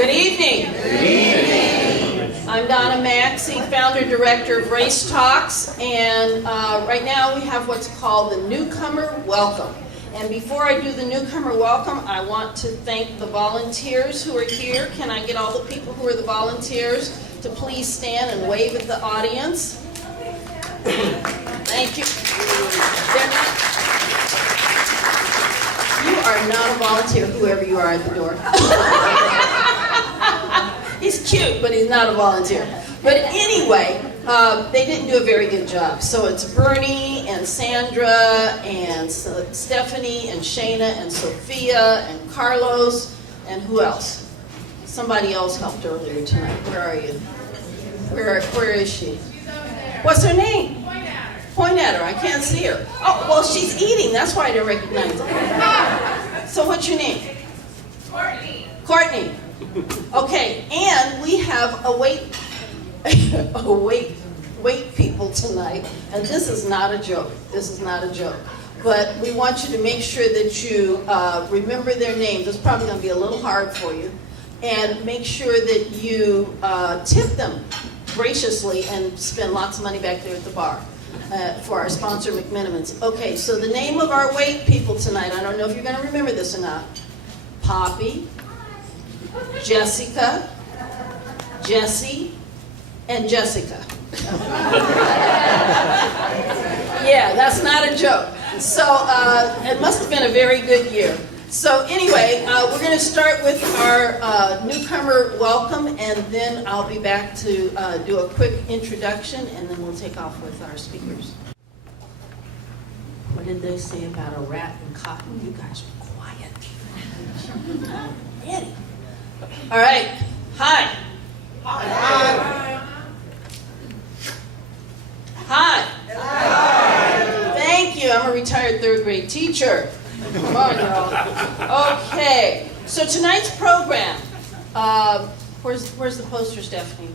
Good evening. Good evening. I'm Donna, founder director of Race Talks, and right now we have what's called the Newcomer Welcome. And before I do the Newcomer Welcome, I want to thank the volunteers who are here. Can I get all the people who are the volunteers to please stand and wave at the audience? Thank you. You are not a volunteer, whoever you are at the door. He's cute, but he's not a volunteer. But anyway, they didn't do a very good job. So it's Bernie and Sandra and Stephanie and Shayna and Sophia and Carlos and who else? Somebody else helped earlier tonight. Where are you? Where is she? What's her name? Point at her. I can't see her. Oh, well, she's eating. That's why I don't recognize her. So what's your name? Courtney. Okay, and we have wait people tonight, and this is not a joke. This is not a joke. But we want you to make sure that you remember their names. It's probably going to be a little hard for you. And make sure that you tip them graciously and spend lots of money back there at the bar for our sponsor, McMenamins. Okay, so the name of our wait people tonight, I don't know if you're going to remember this or not. Poppy, Jessica, Jessie, and Jessica. Yeah, that's not a joke. So it must have been a very good year. So anyway, we're going to start with our newcomer welcome, and then I'll be back to do a quick introduction, and then we'll take off with our speakers. What did they say about a rat and cotton? You guys were quiet. Eddie. All right. Hi. Hi. Hi. Hi. Thank you. I'm a retired third grade teacher. Come on, y'all. Okay. So tonight's program. Where's the poster, Stephanie?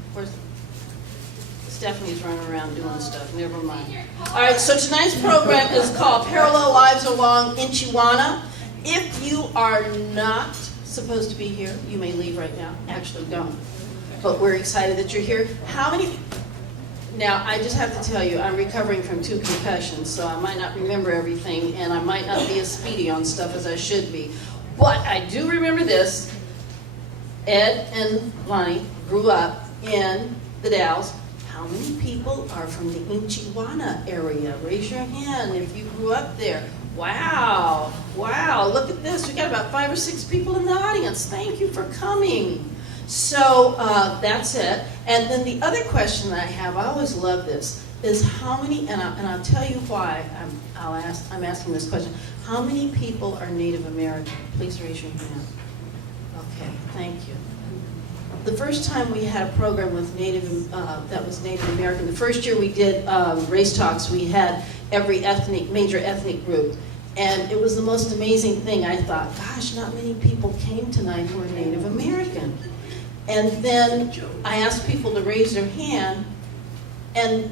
Stephanie's running around doing stuff. Never mind. All right. So tonight's program is called Parallel Lives Along Inchiwana. If you are not supposed to be here, you may leave right now. Actually, don't. But we're excited that you're here. How many? Now, I just have to tell you, I'm recovering from 2 concussions, so I might not remember everything, and I might not be as speedy on stuff as I should be. But I do remember this. Ed and Lani grew up in the Dalles. How many people are from the Inchiwana area? Raise your hand if you grew up there. Wow, wow, look at this. We got about 5 or 6 people in the audience. Thank you for coming. So that's it. And then the other question that I have, I always love this, is how many, and I'll tell you why I'm asking this question. How many people are Native American? Please raise your hand. Okay, thank you. The first time we had a program with that was Native American, the first year we did Race Talks, we had every major ethnic group. And it was the most amazing thing. I thought, gosh, not many people came tonight who are Native American. And then I asked people to raise their hand, and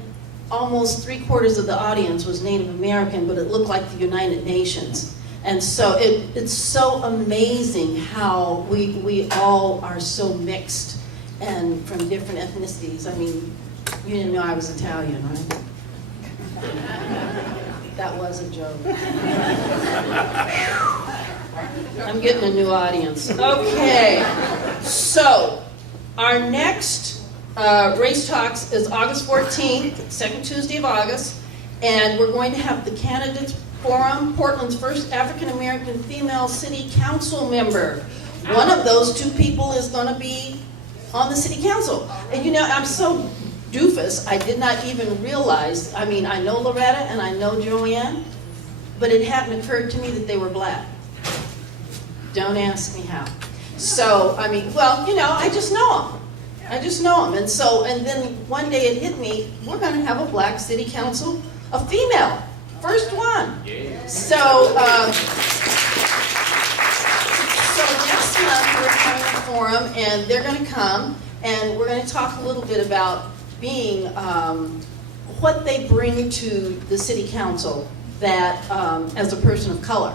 almost 3/4 of the audience was Native American, but it looked like the United Nations. And so it's so amazing how we all are so mixed and from different ethnicities. I mean, you didn't know I was Italian, right? That was a joke. I'm getting a new audience. Okay, so our next Race Talks is August 14th, second Tuesday of August, and we're going to have the Candidates Forum, Portland's first African-American female city council member. One of those 2 people is going to be on the city council. And you know, I'm so doofus, I did not even realize, I mean, I know Loretta and I know Joanne, but it hadn't occurred to me that they were black. Don't ask me how. So, I mean, well, you know, I just know them. And then one day it hit me, we're going to have a black city council, a female, first one. Yeah. So next month we're having a forum, and they're going to come, and we're going to talk a little bit about being, what they bring to the city council that as a person of color.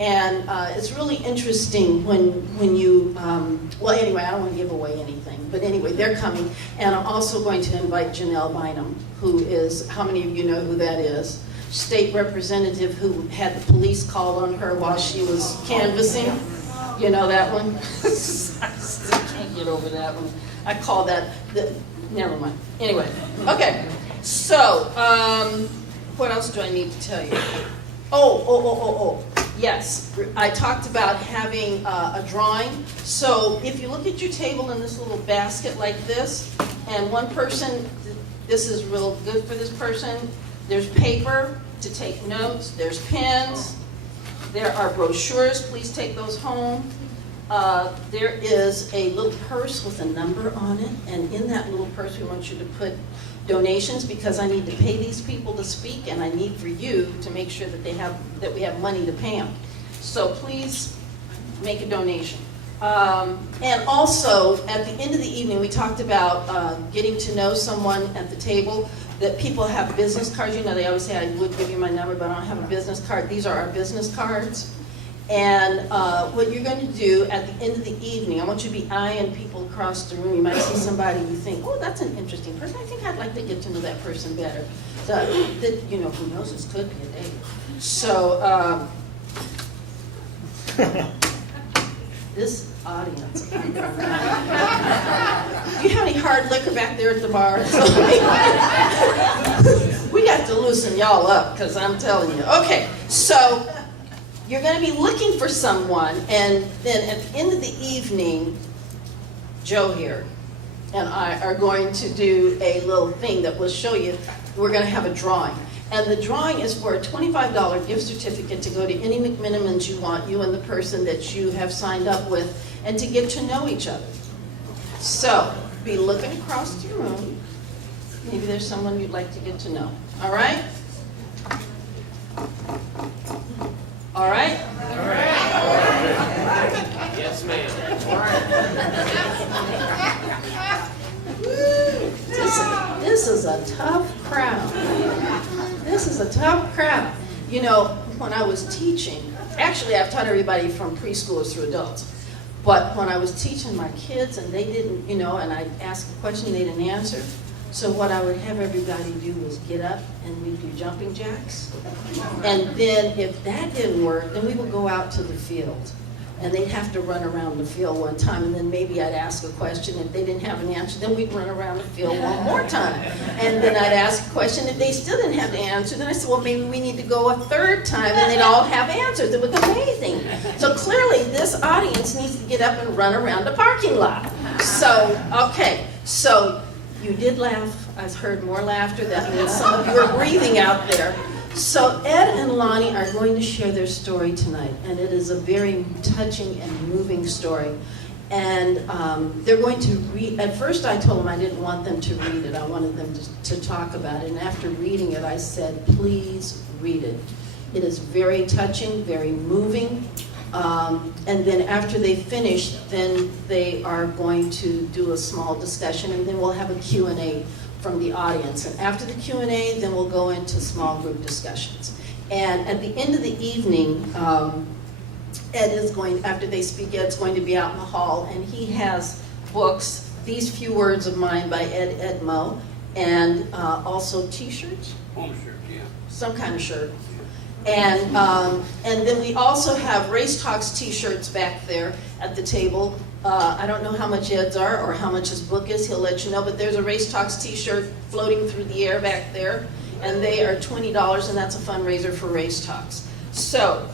And it's really interesting when you, well, anyway, I don't want to give away anything, but anyway, they're coming. And I'm also going to invite Janelle Bynum, who is, how many of you know who that is? State representative who had the police called on her while she was canvassing. You know that one? I still can't get over that one. I call that, never mind. Anyway, okay. So, what else do I need to tell you? Oh. Yes, I talked about having a drawing. So if you look at your table in this little basket like this, and one person, this is real good for this person, there's paper to take notes, there's pens, there are brochures, please take those home. There is a little purse with a number on it, and in that little purse we want you to put donations, because I need to pay these people to speak, and I need for you to make sure that we have money to pay them. So please make a donation. And also, at the end of the evening, we talked about getting to know someone at the table, that people have business cards. You know, they always say, I would give you my number, but I don't have a business card. These are our business cards. And what you're going to do at the end of the evening, I want you to be eyeing people across the room. You might see somebody you think, oh, that's an interesting person. I think I'd like to get to know that person better. So, you know, who knows, this could be a date. So, this audience, do you have any hard liquor back there at the bar? We got to loosen y'all up, because I'm telling you. Okay, so you're going to be looking for someone, and then at the end of the evening, Joe here and I are going to do a little thing that will show you. We're going to have a drawing. And the drawing is for a $25 gift certificate to go to any McMinimans you want, you and the person that you have signed up with, and to get to know each other. So, be looking across the room. Maybe there's someone you'd like to get to know. All right? All right? All right. Yes, ma'am. This is a tough crowd. This is a tough crowd. You know, when I was teaching, actually I've taught everybody from preschoolers through adults, but when I was teaching my kids and they didn't, you know, and I'd ask a question they didn't answer, so what I would have everybody do was get up and we'd do jumping jacks. And then if that didn't work, then we would go out to the field. And they'd have to run around the field one time, and then maybe I'd ask a question. If they didn't have an answer, then we'd run around the field one more time. And then I'd ask a question. If they still didn't have the answer, then I said, well, maybe we need to go a third time, and they'd all have answers. It was amazing. So clearly, this audience needs to get up and run around the parking lot. So, okay, so you did laugh. I heard more laughter. That means some of you are breathing out there. So Ed and Lani are going to share their story tonight, and it is a very touching and moving story. And they're going to read. At first I told them I didn't want them to read it. I wanted them to talk about it. And after reading it, I said, please read it. It is very touching, very moving. And then after they finish, then they are going to do a small discussion, and then we'll have a Q&A from the audience. And after the Q&A, then we'll go into small group discussions. And at the end of the evening, Ed is going, after they speak, Ed's going to be out in the hall, and he has books, These Few Words of Mine by Edmo, and also t-shirts? Home shirt, yeah. Some kind of shirt. And then we also have Race Talks t-shirts back there at the table. I don't know how much Ed's are or how much his book is. He'll let you know. But there's a Race Talks t-shirt floating through the air back there. And they are $20, and that's a fundraiser for Race Talks. So,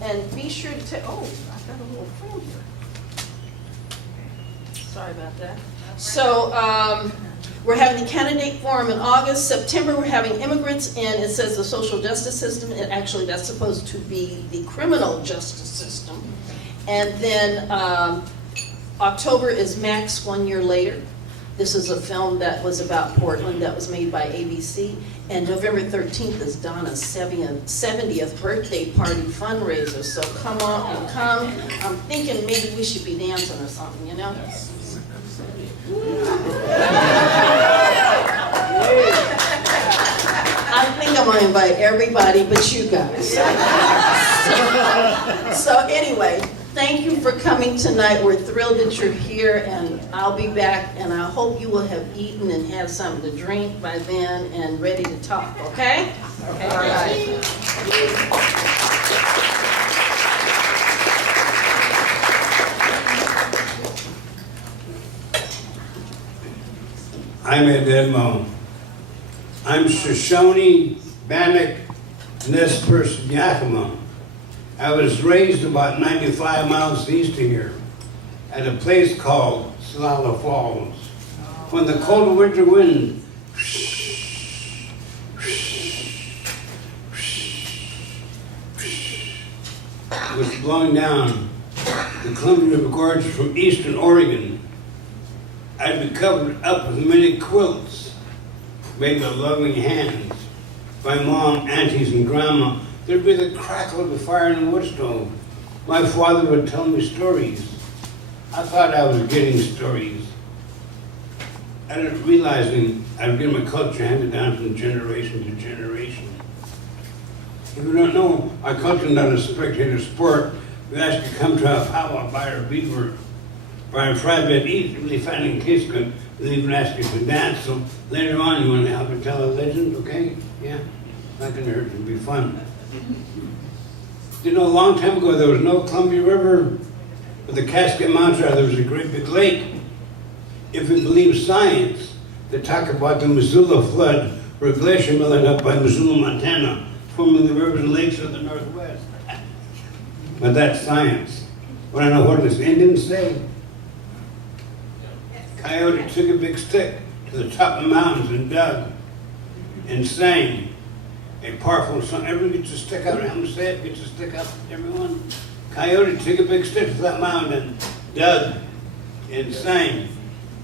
and be sure to take, oh, I've got a little friend here. Sorry about that. So, we're having the candidate forum in August. September, we're having immigrants in, it says the social justice system, and actually that's supposed to be the criminal justice system. And then October is Max 1 Year Later. This is a film that was about Portland that was made by ABC. And November 13th is Donna's 70th birthday party fundraiser. So come on and come. I'm thinking maybe we should be dancing or something, you know? I'm thinking I'm gonna invite everybody but you guys. So anyway, thank you for coming tonight. We're thrilled that you're here, and I'll be back, and I hope you will have eaten and have something to drink by then and ready to talk, okay? Okay. All right. I'm Edmo. I'm Shoshone Bannock, Nez Perce, Yakama. I was raised about 95 miles east of here at a place called Celilo Falls. When the cold winter wind was blowing down the Columbia River Gorge from eastern Oregon, I'd be covered up with many quilts made by loving hands by mom, aunties, and grandma. There'd be the crackle of the fire in the wood stove. My father would tell me stories. I thought I was getting stories. I didn't realizing I was getting my culture handed down from generation to generation. If you don't know, our culture is not a spectator sport. We ask you to come to a powwow, buy a beaver, buy a fried bed, eat, really finding case good. They even ask you to dance. So later on, you want to help me tell a legend, okay? Yeah, not gonna hurt. It'll be fun. You know, a long time ago, there was no Columbia River, but the Cascade Mountains, there was a great big lake. If we believe science, they talk about the Missoula flood, where a glacier melted up by Missoula, Montana, forming the rivers and lakes of the Northwest. But that's science. Want to know what does Indians say? Coyote took a big stick to the top of the mountains and dug and sang a powerful song. Everyone gets a stick up. I'm going to say it. Gets a stick up, everyone. Coyote took a big stick to that mountain and dug and sang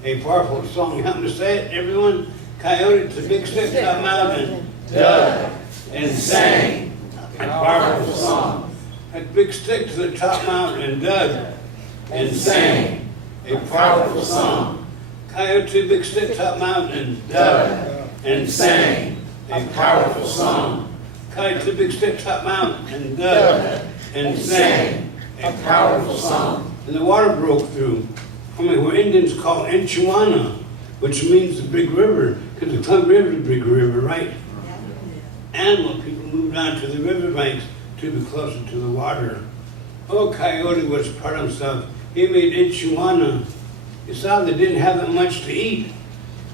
a powerful song. I'm going to say it, everyone. Coyote took a big stick to that mountain and dug and sang a powerful song. A big stick to the top mountain and dug and sang a powerful song. Coyote took a big stick to top mountain and dug and sang a powerful song. Coyote took a big stick to top mountain and dug and sang a powerful song. And the water broke through from what Indians call Enchiwana, which means the big river, because the Columbia River is a big river, right? Animal people moved on to the riverbanks to be closer to the water. Oh, Coyote was proud of himself. He made Enchiwana. He saw they didn't have that much to eat.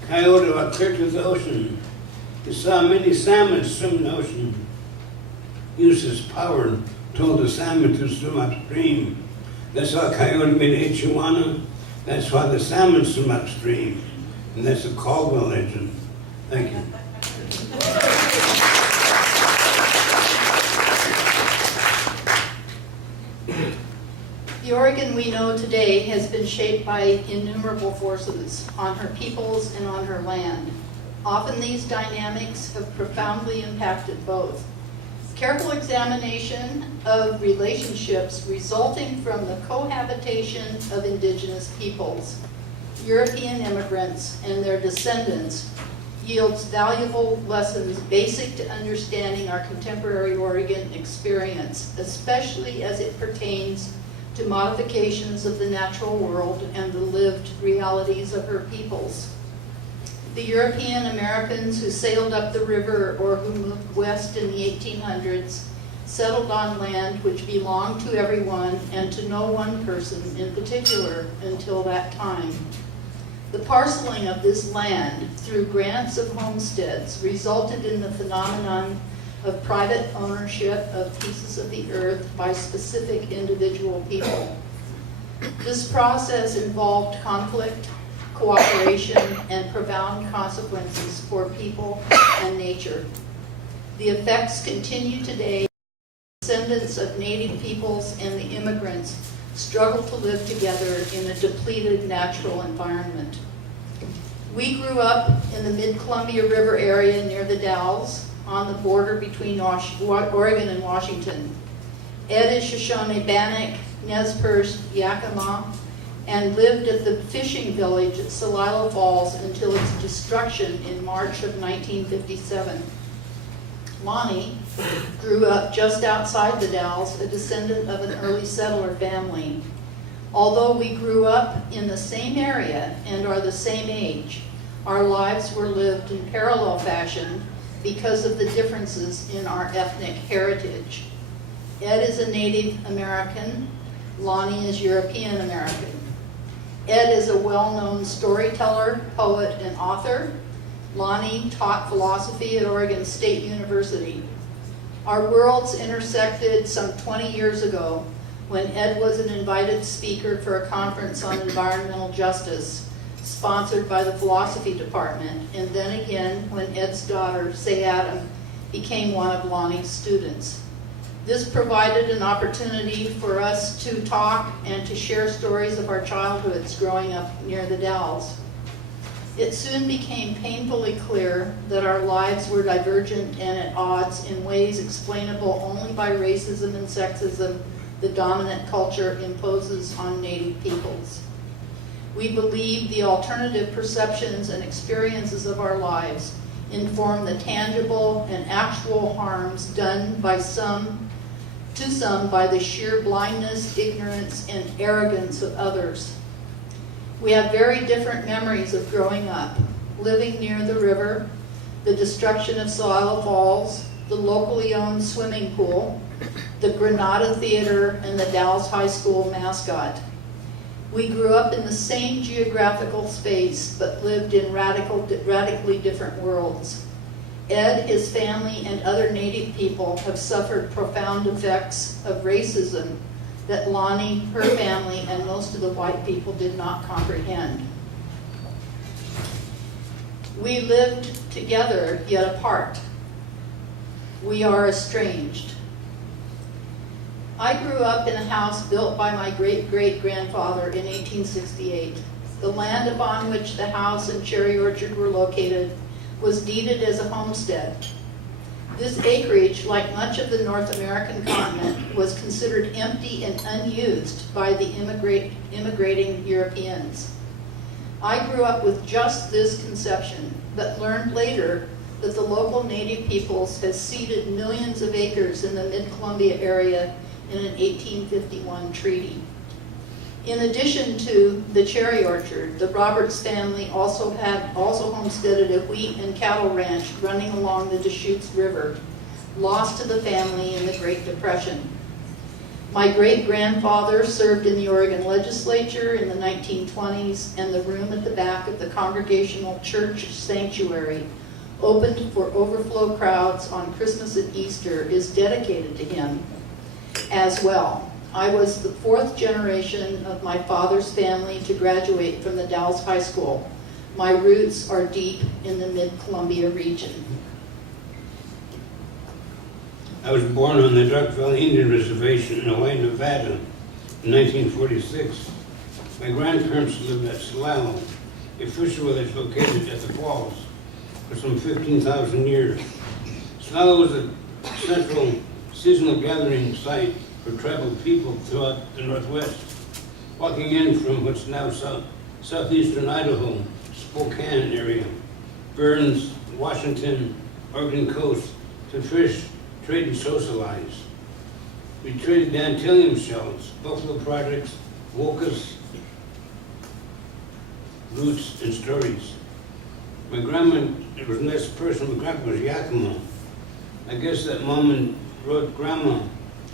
Coyote walked clear to the ocean. He saw many salmon swim in the ocean. He used his power, told the salmon to swim upstream. That's how Coyote made Enchiwana. That's why the salmon swim upstream. And that's a Caldwell legend. Thank you. The Oregon we know today has been shaped by innumerable forces on her peoples and on her land. Often these dynamics have profoundly impacted both. Careful examination of relationships resulting from the cohabitation of indigenous peoples, European immigrants, and their descendants yields valuable lessons basic to understanding our contemporary Oregon experience, especially as it pertains to modifications of the natural world and the lived realities of her peoples. The European Americans who sailed up the river or who moved west in the 1800s settled on land which belonged to everyone and to no one person in particular until that time. The parceling of this land through grants of homesteads resulted in the phenomenon of private ownership of pieces of the earth by specific individual people. This process involved conflict, cooperation, and profound consequences for people and nature. The effects continue today. Descendants of native peoples and the immigrants struggle to live together in a depleted natural environment. We grew up in the mid-Columbia River area near the Dalles, on the border between Oregon and Washington. Ed is Shoshone Bannock, Nez Perce, Yakama, and lived at the fishing village at Celilo Falls until its destruction in March of 1957. Lani grew up just outside the Dalles, a descendant of an early settler family. Although we grew up in the same area and are the same age, our lives were lived in parallel fashion because of the differences in our ethnic heritage. Ed is a Native American, Lani is European American. Ed is a well-known storyteller, poet, and author. Lani taught philosophy at Oregon State University. Our worlds intersected some 20 years ago when Ed was an invited speaker for a conference on environmental justice sponsored by the philosophy department, and then again when Ed's daughter, Sayadam, became one of Lani's students. This provided an opportunity for us to talk and to share stories of our childhoods growing up near the Dalles. It soon became painfully clear that our lives were divergent and at odds in ways explainable only by racism and sexism the dominant culture imposes on Native peoples. We believe the alternative perceptions and experiences of our lives inform the tangible and actual harms done by some by the sheer blindness, ignorance, and arrogance of others. We have very different memories of growing up, living near the river, the destruction of Celilo Falls, the locally owned swimming pool, the Granada Theater, and the Dalles High School mascot. We grew up in the same geographical space, but lived in radically different worlds. Ed, his family, and other Native people have suffered profound effects of racism that Lani, her family, and most of the white people did not comprehend. We lived together, yet apart. We are estranged. I grew up in a house built by my great-great-grandfather in 1868. The land upon which the house and cherry orchard were located was deeded as a homestead. This acreage, like much of the North American continent, was considered empty and unused by the immigrating Europeans. I grew up with just this conception, but learned later that the local Native peoples had ceded millions of acres in the mid-Columbia area in an 1851 treaty. In addition to the cherry orchard, the Roberts family also homesteaded a wheat and cattle ranch running along the Deschutes River, lost to the family in the Great Depression. My great-grandfather served in the Oregon legislature in the 1920s, and the room at the back of the Congregational Church Sanctuary, opened for overflow crowds on Christmas and Easter, is dedicated to him as well. I was the fourth generation of my father's family to graduate from the Dalles High School. My roots are deep in the mid-Columbia region. I was born on the Duck Valley Indian Reservation in Hawaii, Nevada in 1946. My grandparents lived at Celilo, a fish village located at the falls, for some 15,000 years. Celilo was a central seasonal gathering site for tribal people throughout the Northwest. Walking in from what's now southeastern Idaho, Spokane area, Burns, Washington, Oregon coast, to fish, trade, and socialize. We traded Dantillium shells, buffalo products, wokas, roots, and stories. My grandma, it was Nez Perce, and my grandpa was Yakama. I guess that mom wrote grandma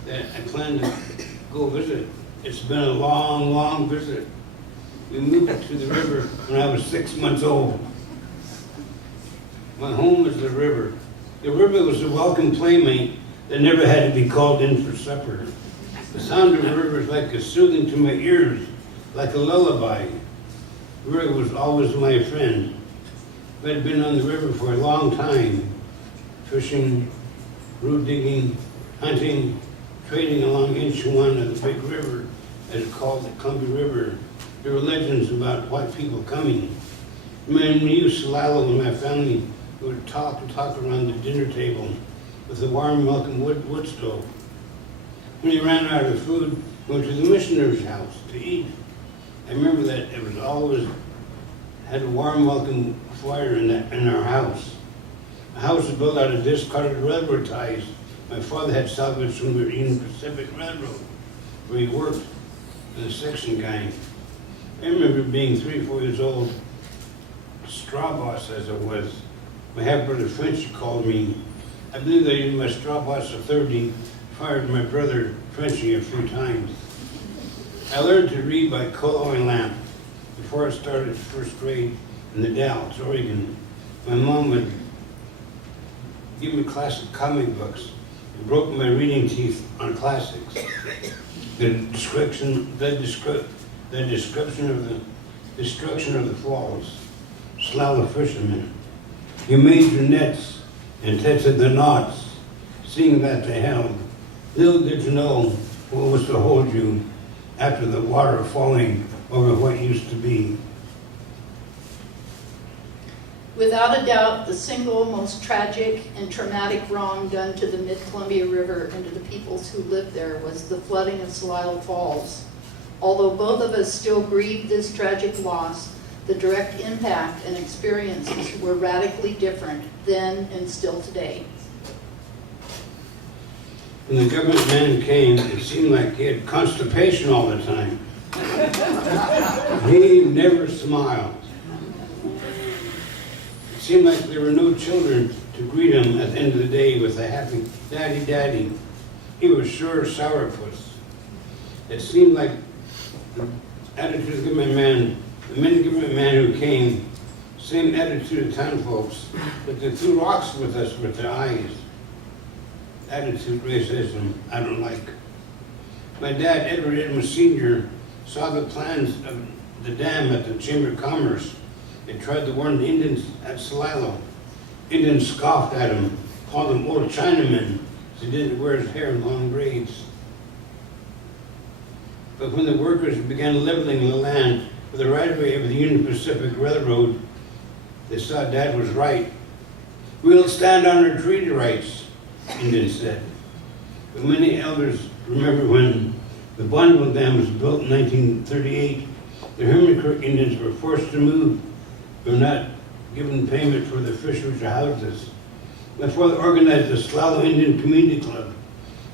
that I plan to go visit. It's been a long, long visit. We moved to the river when I was 6 months old. My home was the river. The river was a welcome playmate that never had to be called in for supper. The sound of the river was like a soothing to my ears, like a lullaby. The river was always my friend. I had been on the river for a long time, fishing, root digging, hunting, trading along Inchiwana, the big river, as it's called, the Columbia River. There were legends about white people coming. When we used Celilo and my family would talk around the dinner table with a warm, welcome wood stove. When you ran out of food, we went to the missionary's house to eat. I remember that it was always had a warm, welcome fire in our house. A house was built out of discarded railroad ties my father had salvaged from the Union Pacific Railroad, where he worked in the section gang. I remember being 3 or 4 years old, straw boss as it was. My half-brother Frenchie called me. I believe that even my straw boss of 30 fired my brother Frenchie a few times. I learned to read by coal oil lamp before I started first grade in the Dalles, Oregon. My mom would give me classic comic books. It broke my reading teeth on classics. The description of the destruction of the falls, Celilo fishermen. You made your nets and tested the knots, seeing that they held. Little did you know what was to hold you after the water falling over what used to be. Without a doubt, the single most tragic and traumatic wrong done to the mid-Columbia River and to the peoples who lived there was the flooding of Celilo Falls. Although both of us still grieve this tragic loss, the direct impact and experiences were radically different then and still today. When the government man came, it seemed like he had constipation all the time. He never smiled. It seemed like there were no children to greet him at the end of the day with a happy daddy, daddy. He was sure sourpuss. It seemed like the attitude of the government man, the many government men who came, same attitude of town folks, but they threw rocks with us with their eyes. Attitude, racism, I don't like. My dad, Edward Edmo Sr., saw the plans of the dam at the Chamber of Commerce. They tried to warn the Indians at Celilo. Indians scoffed at him, called him old Chinaman, because he didn't wear his hair in long braids. But when the workers began leveling the land for the right-of-way of the Union Pacific Railroad, they saw Dad was right. We'll stand on our treaty rights, Indians said. But many elders remember when the Bonneville Dam was built in 1938, the Hermit Creek Indians were forced to move. They were not given payment for the fisheries or houses. My father organized the Celilo Indian Community Club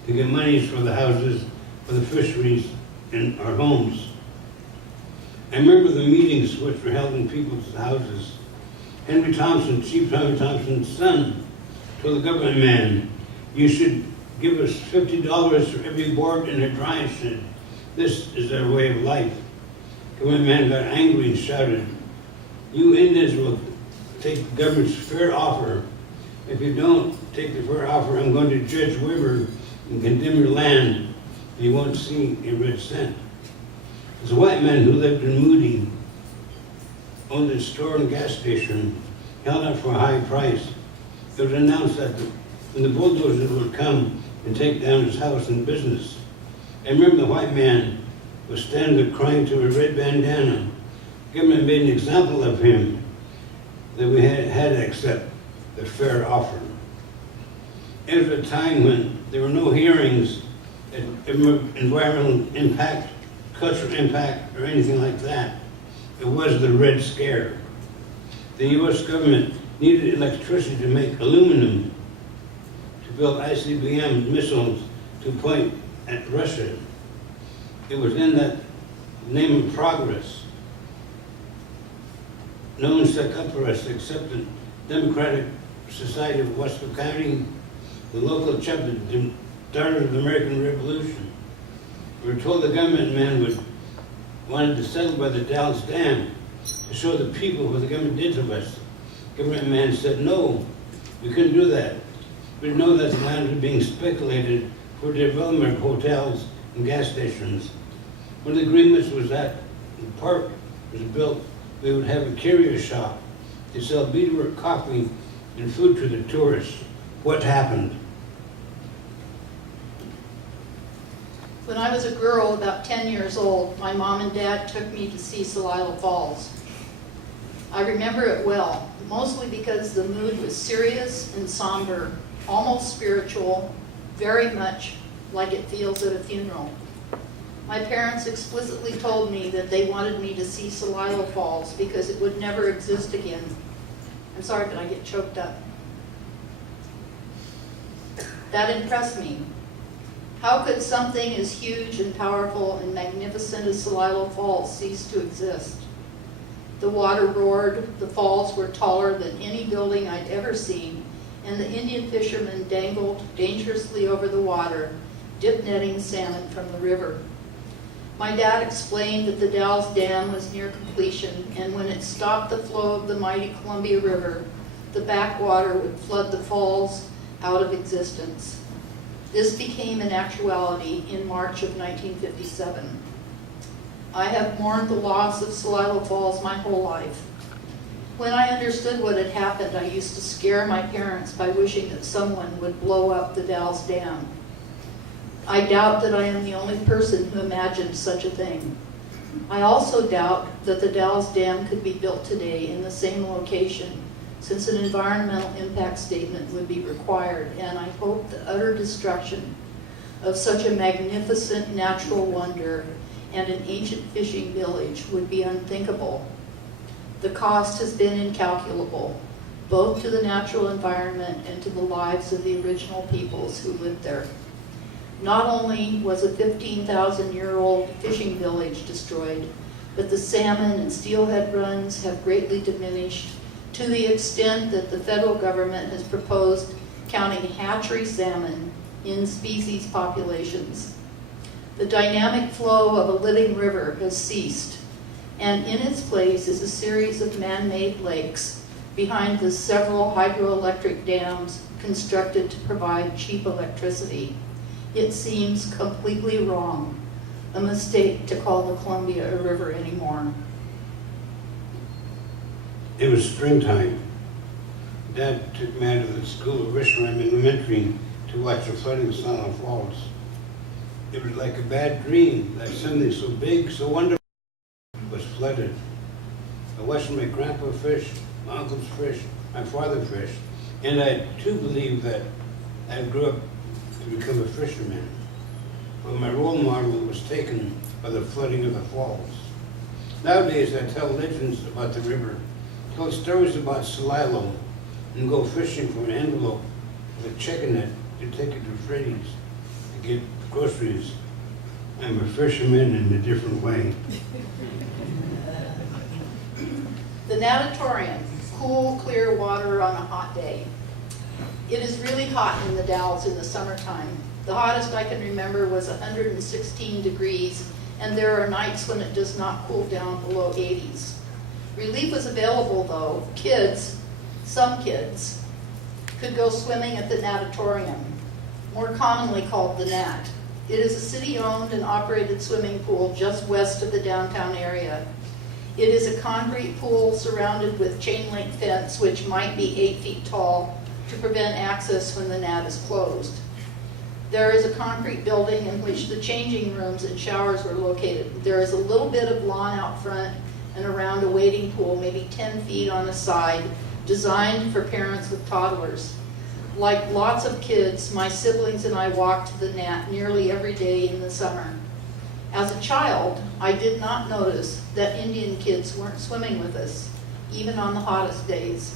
to get monies for the houses, for the fisheries, and our homes. I remember the meetings which were held in people's houses. Henry Thompson, Chief Henry Thompson's son, told the government man, you should give us $50 for every board in a dry shed. This is their way of life. The government man got angry and shouted, you Indians will take the government's fair offer. If you don't take the fair offer, I'm going to Judge Weber and condemn your land, and you won't see a red cent. There's a white man who lived in Moody, owned a store and gas station, held out for a high price. It was announced that when the bulldozers would come and take down his house and business. I remember the white man was standing there crying to a red bandana. The government made an example of him that we had to accept the fair offer. It was a time when there were no hearings at environmental impact, cultural impact, or anything like that. It was the Red Scare. The U.S. government needed electricity to make aluminum to build ICBM missiles to point at Russia. It was in that name of progress. No one stuck up for us except the Democratic Society of Western County, the local chapter, the Daughters of the American Revolution. We were told the government man wanted to settle by the Dalles Dam to show the people what the government did to us. The government man said, no, we couldn't do that. We know that the land was being speculated for development of hotels and gas stations. One of the agreements was that the park was built, we would have a carrier shop to sell beadwork, coffee, and food to the tourists. What happened? When I was a girl, about 10 years old, my mom and dad took me to see Celilo Falls. I remember it well, mostly because the mood was serious and somber, almost spiritual, very much like it feels at a funeral. My parents explicitly told me that they wanted me to see Celilo Falls because it would never exist again. I'm sorry, but I get choked up. That impressed me. How could something as huge and powerful and magnificent as Celilo Falls cease to exist? The water roared, the falls were taller than any building I'd ever seen, and the Indian fishermen dangled dangerously over the water, dip netting salmon from the river. My dad explained that the Dalles Dam was near completion, and when it stopped the flow of the mighty Columbia River, the backwater would flood the falls out of existence. This became an actuality in March of 1957. I have mourned the loss of Celilo Falls my whole life. When I understood what had happened, I used to scare my parents by wishing that someone would blow up the Dalles Dam. I doubt that I am the only person who imagined such a thing. I also doubt that the Dalles Dam could be built today in the same location, since an environmental impact statement would be required, and I hope the utter destruction of such a magnificent natural wonder and an ancient fishing village would be unthinkable. The cost has been incalculable, both to the natural environment and to the lives of the original peoples who lived there. Not only was a 15,000-year-old fishing village destroyed, but the salmon and steelhead runs have greatly diminished to the extent that the federal government has proposed counting hatchery salmon in species populations. The dynamic flow of a living river has ceased, and in its place is a series of man-made lakes behind the several hydroelectric dams constructed to provide cheap electricity. It seems completely wrong, a mistake to call the Columbia a river anymore. It was springtime. Dad took me out of the school of Richland Elementary to watch the flooding of Celilo Falls. It was like a bad dream that something so big, so wonderful, was flooded. I watched my grandpa fish, my uncles fish, my father fish, and I too believed that I grew up to become a fisherman. But my role model was taken by the flooding of the falls. Nowadays I tell legends about the river, tell stories about Celilo, and go fishing for an envelope with a chicken net to take it to Freddy's to get groceries. I'm a fisherman in a different way. The natatorium, cool, clear water on a hot day. It is really hot in the Dalles in the summertime. The hottest I can remember was 116 degrees, and there are nights when it does not cool down below 80s. Relief was available though. Kids, some kids, could go swimming at the natatorium, more commonly called the Nat. It is a city-owned and operated swimming pool just west of the downtown area. It is a concrete pool surrounded with chain-link fence, which might be 8 feet tall, to prevent access when the Nat is closed. There is a concrete building in which the changing rooms and showers were located. There is a little bit of lawn out front and around a wading pool, maybe 10 feet on a side, designed for parents with toddlers. Like lots of kids, my siblings and I walked to the Nat nearly every day in the summer. As a child, I did not notice that Indian kids weren't swimming with us, even on the hottest days.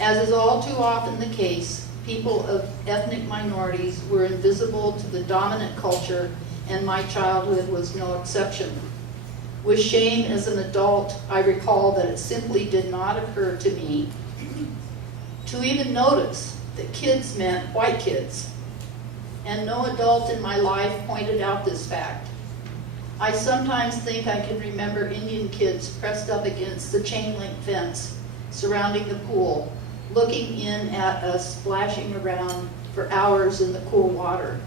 As is all too often the case, people of ethnic minorities were invisible to the dominant culture, and my childhood was no exception. With shame as an adult, I recall that it simply did not occur to me to even notice that kids meant white kids, and no adult in my life pointed out this fact. I sometimes think I can remember Indian kids pressed up against the chain-link fence surrounding the pool, looking in at us splashing around for hours in the cool water.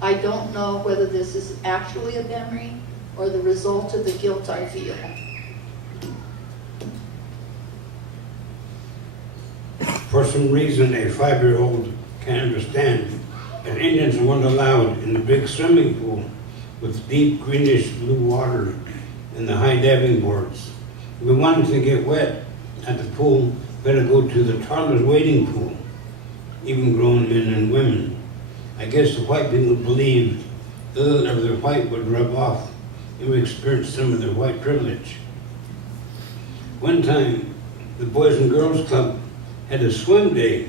I don't know whether this is actually a memory or the result of the guilt I feel. For some reason, a 5-year-old can understand that Indians weren't allowed in the big swimming pool with deep greenish blue water and the high diving boards. If we wanted to get wet at the pool, we had to go to the toddler's wading pool, even grown men and women. I guess the white people believed the little of their white would rub off and we experienced some of their white privilege. One time, the Boys and Girls Club had a swim day.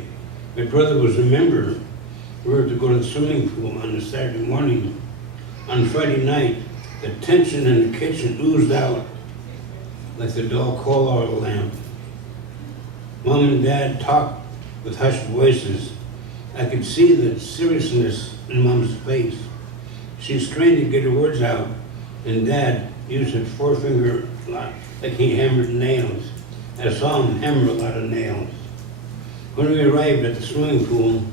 My brother was a member, We were to go to the swimming pool on a Saturday morning. On Friday night, the tension in the kitchen oozed out like the dull coal oil lamp. Mom and Dad talked with hushed voices. I could see the seriousness in Mom's face. She strained to get her words out, and Dad used his forefinger a lot like he hammered nails. I saw him hammer a lot of nails. When we arrived at the swimming pool,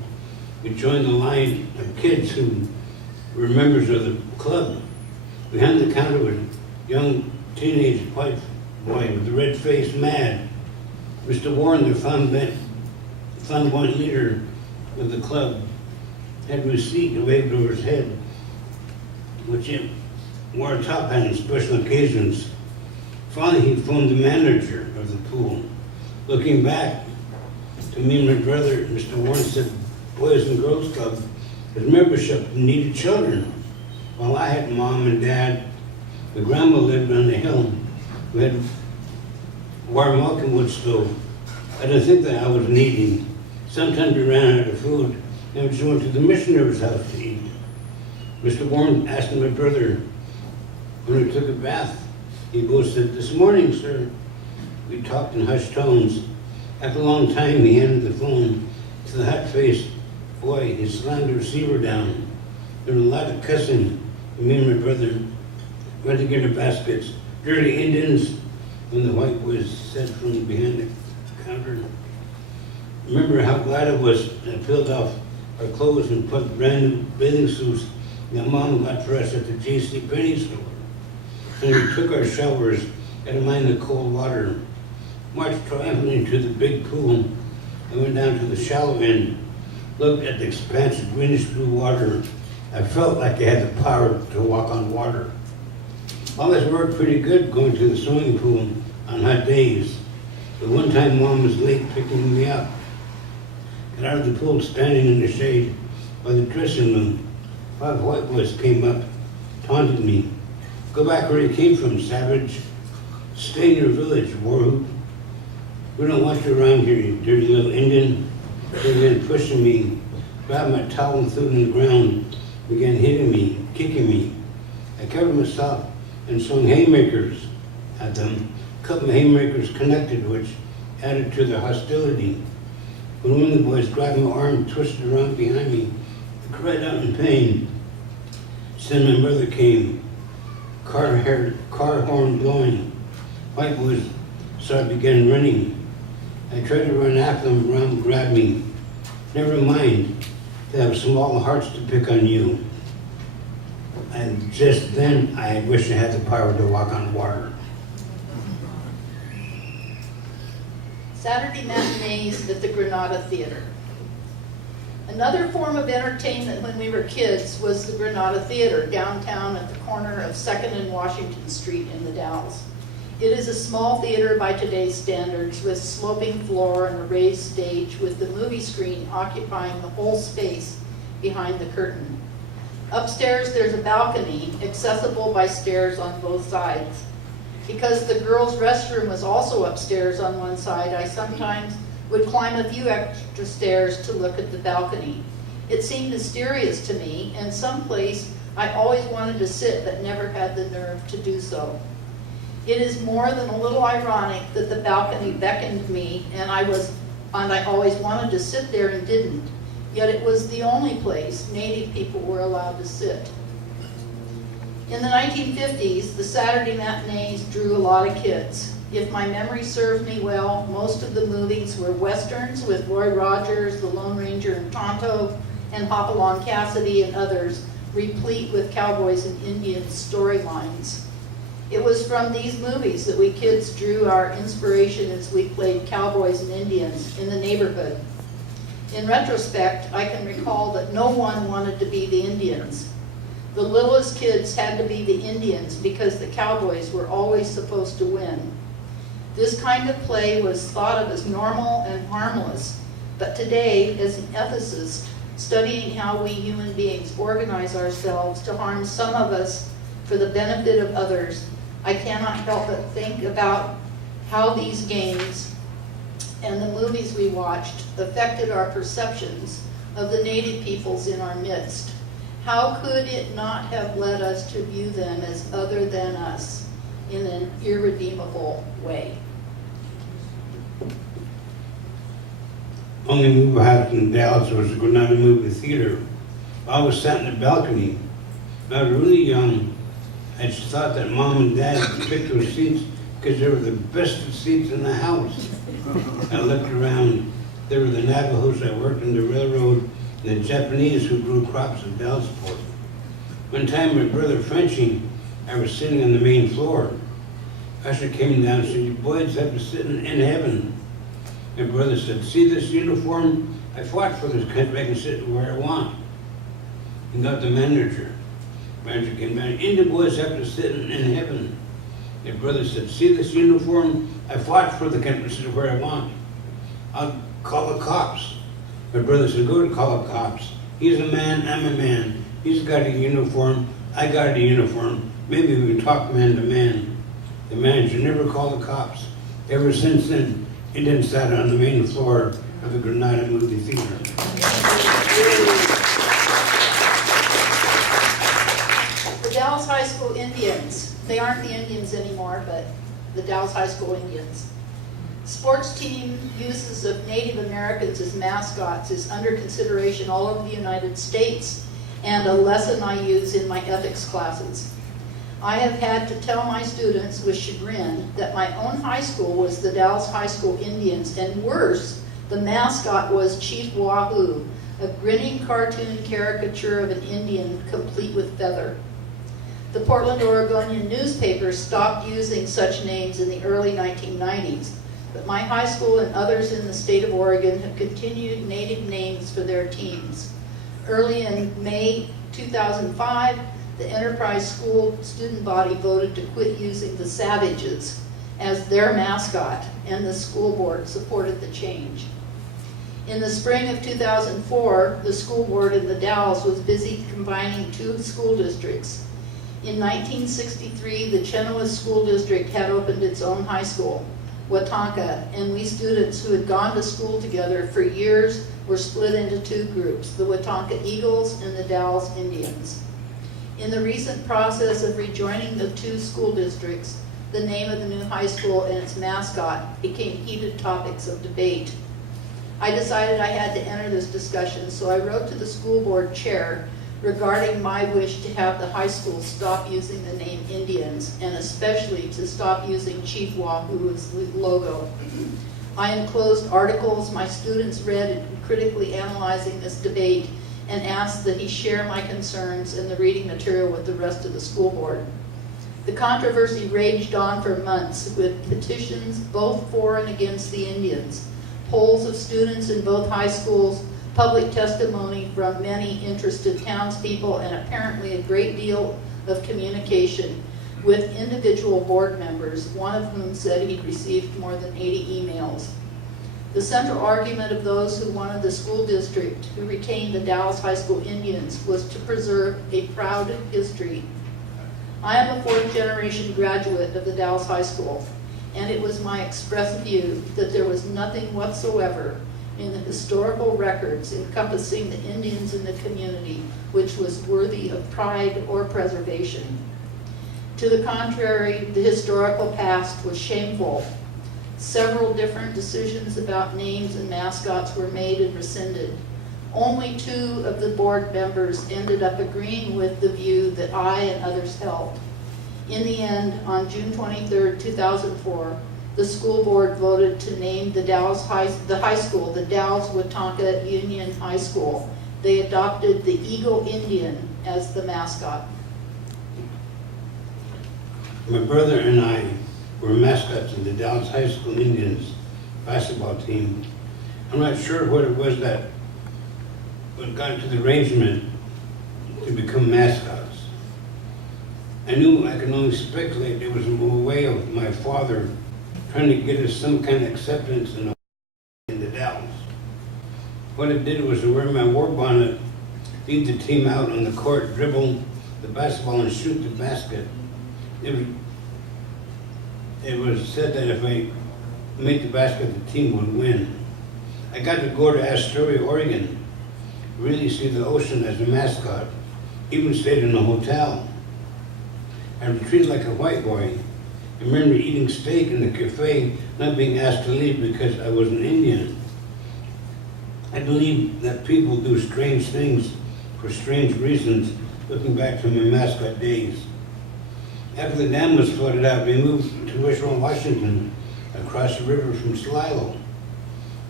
we joined the line of kids who were members of the club. Behind the counter was a young teenage white boy with a red face, mad. Mr. Warren, the flamboyant leader of the club, had a receipt and waved over his head, which he wore a top hat on special occasions. Finally, he phoned the manager of the pool. Looking back to me and my brother, Mr. Warren said, Boys and Girls Club, his membership needed children. While I had Mom and Dad, my grandma lived on the hill. We had warm milk and wood stove. I didn't think that I was needy. Sometimes we ran out of food and we just went to the missionary's house to eat. Mr. Warren asked my brother when we took a bath. He both said, "This morning, sir." We talked in hushed tones. After a long time, he handed the phone to the hot-faced boy. He slammed the receiver down. There was a lot of cussing. Me and my brother went to get our baskets. Dirty Indians, when the white boys said from behind the counter. Remember how glad I was that I peeled off our clothes and put brand new bathing suits that Mom got for us at the J.C. Penney store. And we took our showers and mind the cold water. Marched triumphantly to the big pool. I went down to the shallow end, looked at the expansive greenish blue water. I felt like I had the power to walk on water. All this worked pretty good going to the swimming pool on hot days. But one time Mom was late picking me up. Got out of the pool standing in the shade by the dressing room. 5 white boys came up, taunted me. "Go back where you came from, savage. Stay in your village, warhoop. We don't want you around here, you dirty little Indian." They began pushing me, grabbed my towel and threw it on the ground, began hitting me, kicking me. I covered myself and swung haymakers at them. A couple of haymakers connected, which added to their hostility. When one of the boys grabbed my arm and twisted around behind me, I cried out in pain. Then my mother came, car horn blowing. White boys started began running. I tried to run after them, Ron grabbed me. "Never mind, they have small hearts to pick on you." And just then, I wish I had the power to walk on water. Saturday matinees at the Granada Theater. Another form of entertainment when we were kids was the Granada Theater, downtown at the corner of 2nd and Washington Street in the Dalles. It is a small theater by today's standards with sloping floor and a raised stage with the movie screen occupying the whole space behind the curtain. Upstairs there's a balcony accessible by stairs on both sides. Because the girls' restroom was also upstairs on one side, I sometimes would climb a few extra stairs to look at the balcony. It seemed mysterious to me, and someplace I always wanted to sit but never had the nerve to do so. It is more than a little ironic that the balcony beckoned me and I always wanted to sit there and didn't. Yet it was the only place Native people were allowed to sit. In the 1950s, the Saturday matinees drew a lot of kids. If my memory served me well, most of the movies were westerns with Roy Rogers, The Lone Ranger and Tonto, and Hopalong Cassidy and others, replete with cowboys and Indians storylines. It was from these movies that we kids drew our inspiration as we played cowboys and Indians in the neighborhood. In retrospect, I can recall that no one wanted to be the Indians. The littlest kids had to be the Indians because the cowboys were always supposed to win. This kind of play was thought of as normal and harmless, but today, as an ethicist, studying how we human beings organize ourselves to harm some of us for the benefit of others, I cannot help but think about how these games and the movies we watched affected our perceptions of the native peoples in our midst. How could it not have led us to view them as other than us in an irredeemable way? Only movie house in Dalles was the Granada Movie Theater. I was sat in the balcony. I was really young. I just thought that Mom and Dad picked those seats because they were the best seats in the house. I looked around. There were the Navajos that worked in the railroad and the Japanese who grew crops in Dallesport. One time, my brother Frenchie, I was sitting on the main floor. Usher came down and said, "You boys have to sit in heaven." My brother said, "See this uniform? I fought for this country. I can sit where I want." He got the manager. Manager came down, "And the boys have to sit in heaven." My brother said, "See this uniform? I fought for the country. Sit where I want. I'll call the cops." My brother said, "Go to call the cops. He's a man, I'm a man. He's got a uniform, I got a uniform. Maybe we can talk man to man." The manager never called the cops. Ever since then, he didn't sat on the main floor of the Granada Movie Theater. The Dalles High School Indians. They aren't the Indians anymore, but the Dalles High School Indians. Sports team uses of Native Americans as mascots is under consideration all over the United States, and a lesson I use in my ethics classes. I have had to tell my students with chagrin that my own high school was the Dalles High School Indians, and worse, the mascot was Chief Wahoo, a grinning cartoon caricature of an Indian complete with feather. The Portland Oregonian newspaper stopped using such names in the early 1990s, but my high school and others in the state of Oregon have continued native names for their teams. Early in May 2005, the Enterprise School student body voted to quit using the Savages as their mascot, and the school board supported the change. In the spring of 2004, the school board in the Dalles was busy combining two school districts. In 1963, the Chenoweth School District had opened its own high school, Watonka, and we students who had gone to school together for years were split into two groups, the Watonka Eagles and the Dalles Indians. In the recent process of rejoining the two school districts, the name of the new high school and its mascot became heated topics of debate. I decided I had to enter this discussion, so I wrote to the school board chair regarding my wish to have the high school stop using the name Indians, and especially to stop using Chief Wahoo's logo. I enclosed articles my students read in critically analyzing this debate, and asked that he share my concerns and the reading material with the rest of the school board. The controversy raged on for months with petitions both for and against the Indians, polls of students in both high schools, public testimony from many interested townspeople, and apparently a great deal of communication with individual board members, one of whom said he'd received more than 80 emails. The central argument of those who wanted the school district who retained the Dalles High School Indians was to preserve a proud history. I am a fourth-generation graduate of the Dalles High School, and it was my express view that there was nothing whatsoever in the historical records encompassing the Indians in the community which was worthy of pride or preservation. To the contrary, the historical past was shameful. Several different decisions about names and mascots were made and rescinded. Only two of the board members ended up agreeing with the view that I and others held. In the end, on June 23, 2004, the school board voted to name the high school the Dalles Watonka Union High School. They adopted the Eagle Indian as the mascot. My brother and I were mascots of the Dalles High School Indians basketball team. I'm not sure what it was that got to the arrangement to become mascots. I knew I could only speculate it was a way of my father trying to get us some kind of acceptance in the Dalles. What it did was to wear my war bonnet, lead the team out on the court, dribble the basketball and shoot the basket. It was said that if I made the basket, the team would win. I got to go to Astoria, Oregon, really see the ocean as a mascot, even stayed in a hotel. I was treated like a white boy. I remember eating steak in the cafe, not being asked to leave because I was an Indian. I believe that people do strange things for strange reasons, looking back to my mascot days. After the dam was flooded out, we moved to Western Washington, across the river from Celilo.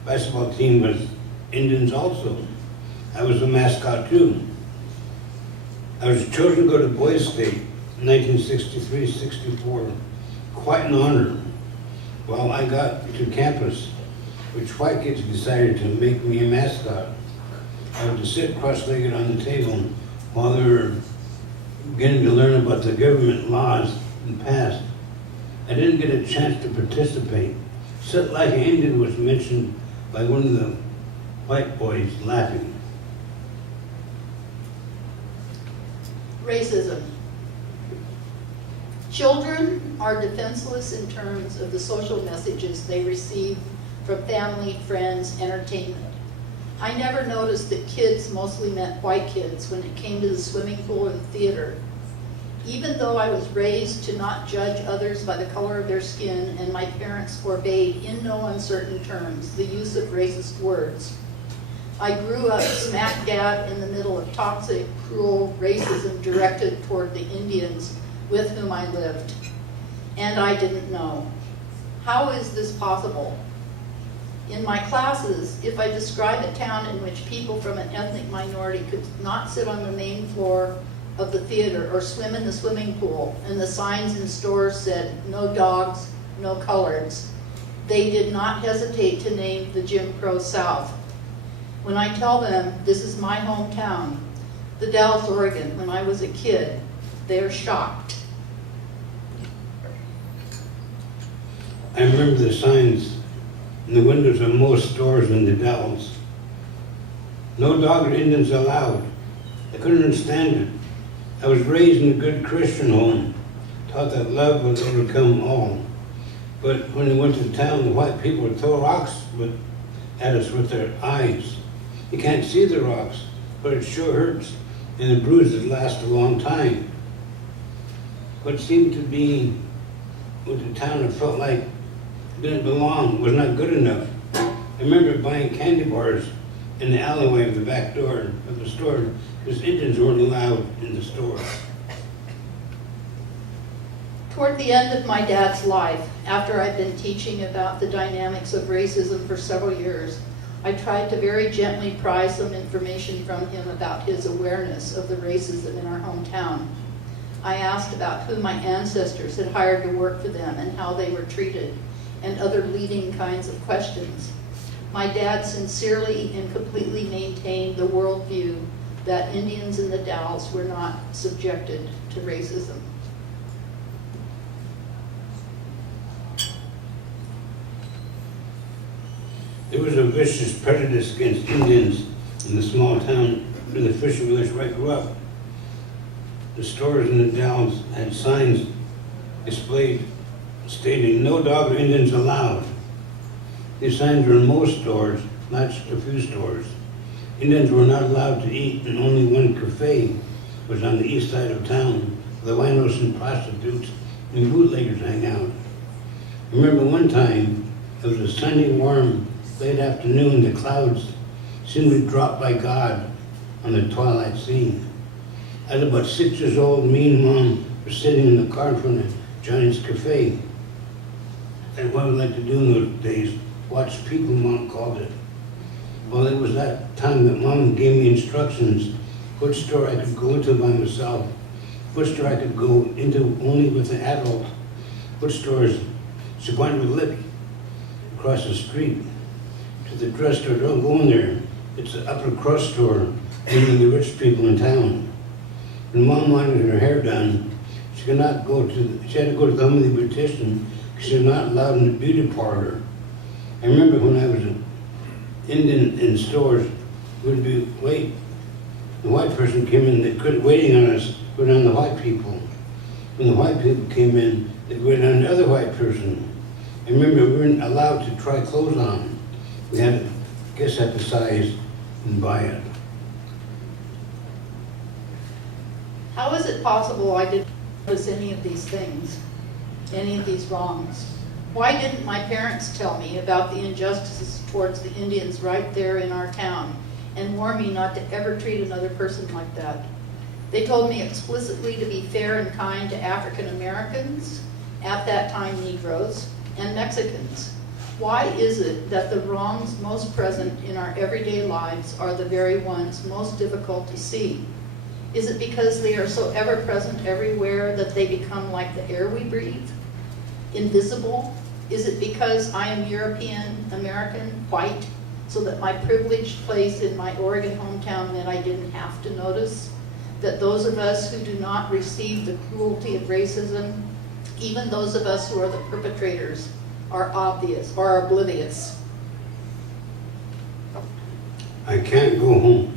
Basketball team was Indians also. I was a mascot too. I was chosen to go to Boys State in 1963-64. Quite an honor. Well, I got to campus, which white kids decided to make me a mascot. I would sit cross-legged on the table while they were beginning to learn about the government laws and past. I didn't get a chance to participate. Sit like an Indian was mentioned by one of the white boys laughing. Racism. Children are defenseless in terms of the social messages they receive from family, friends, entertainment. I never noticed that kids mostly meant white kids when it came to the swimming pool or the theater. Even though I was raised to not judge others by the color of their skin, and my parents forbade in no uncertain terms the use of racist words, I grew up smack dab in the middle of toxic, cruel racism directed toward the Indians with whom I lived. And I didn't know. How is this possible? In my classes, if I describe a town in which people from an ethnic minority could not sit on the main floor of the theater or swim in the swimming pool, and the signs in stores said, "No dogs, no coloreds," they did not hesitate to name the Jim Crow South. When I tell them this is my hometown, the Dalles, Oregon, when I was a kid, they are shocked. I remember the signs in the windows of most stores in the Dalles. No dog or Indians allowed. I couldn't understand it. I was raised in a good Christian home, taught that love would overcome all. But when we went to town, the white people would throw rocks at us with their eyes. You can't see the rocks, but it sure hurts, and the bruises last a long time. What seemed to be what the town had felt like didn't belong, was not good enough. I remember buying candy bars in the alleyway of the back door of the store because Indians weren't allowed in the store. Toward the end of my dad's life, after I'd been teaching about the dynamics of racism for several years, I tried to very gently pry some information from him about his awareness of the racism in our hometown. I asked about who my ancestors had hired to work for them and how they were treated, and other leading kinds of questions. My dad sincerely and completely maintained the worldview that Indians in the Dalles were not subjected to racism. There was a vicious prejudice against Indians in the small town where the fishing village where I grew up. The stores in the Dalles had signs displayed stating "No dog or Indians allowed." These signs were in most stores, not just a few stores. Indians were not allowed to eat, and only one cafe was on the east side of town where the winos and prostitutes and bootleggers hang out. I remember one time, it was a sunny, warm, late afternoon, the clouds seemed to drop by God on the twilight scene. I was about 6 years old, me and Mom were sitting in the car in front of Johnny's Cafe. And what we like to do in those days, watch people, Mom called it. Well, it was that time that Mom gave me instructions, which store I could go into by myself, which store I could go into only with an adult, which stores she pointed with Libby across the street to the drugstore. Don't go in there. It's the upper crust store, meaning the rich people in town. When Mom wanted her hair done, she had to go to the home of the beautician because she was not allowed in the beauty parlor. I remember when I was an Indian in stores, we'd be wait. The white person came in, they quit waiting on us, wait on the white people. When the white people came in, they'd wait on the other white person. I remember we weren't allowed to try clothes on. We had to guess at the size and buy it. How is it possible I didn't notice any of these things, any of these wrongs? Why didn't my parents tell me about the injustices towards the Indians right there in our town and warn me not to ever treat another person like that? They told me explicitly to be fair and kind to African Americans, at that time Negroes, and Mexicans. Why is it that the wrongs most present in our everyday lives are the very ones most difficult to see? Is it because they are so ever present everywhere that they become like the air we breathe? Invisible? Is it because I am European, American, white, so that my privileged place in my Oregon hometown meant I didn't have to notice? That those of us who do not receive the cruelty of racism, even those of us who are the perpetrators, are obvious or are oblivious? I can't go home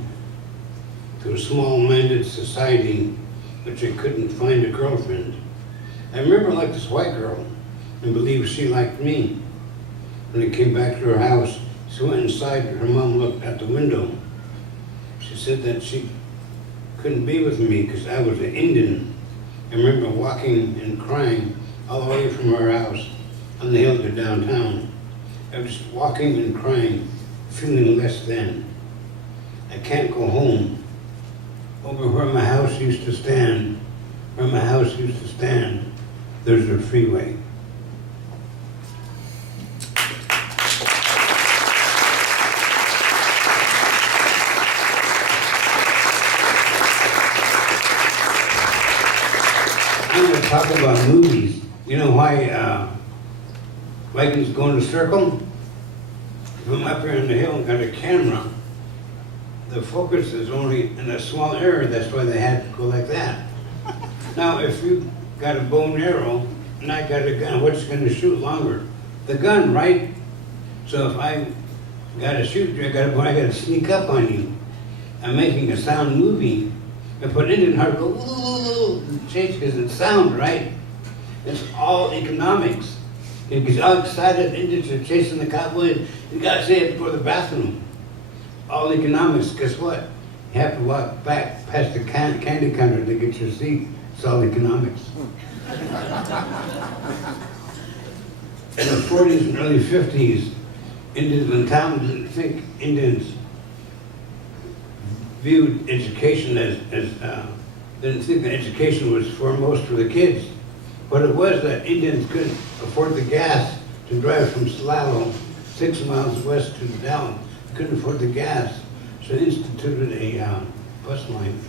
to a small-minded society which I couldn't find a girlfriend. I remember I liked this white girl and believed she liked me. When I came back to her house, she went inside and her mom looked out the window. She said that she couldn't be with me because I was an Indian. I remember walking and crying all the way from her house on the hill to downtown. I was walking and crying, feeling less than. I can't go home. Over where my house used to stand, there's a freeway. I'm going to talk about movies. You know why Vikings go in a circle? If I'm up here on the hill and got a camera, the focus is only in a small area, that's why they had to go like that. Now, if you got a bow and arrow, and I got a gun, what's going to shoot longer? The gun, right? So if I got to shoot you, I got to sneak up on you. I'm making a sound movie. I put Indian heart, go, ooh, change because it's sound, right? It's all economics. You get all excited, Indians are chasing the cowboy, you got to say it before the bathroom. All economics, guess what? You have to walk back past the candy counter to get your seat. It's all economics. In the 40s and early 50s, Indians in town didn't think Indians viewed education as didn't think that education was foremost for the kids. But it was that Indians couldn't afford the gas to drive from Celilo 6 miles west to Dalles. Couldn't afford the gas, so they instituted a bus line.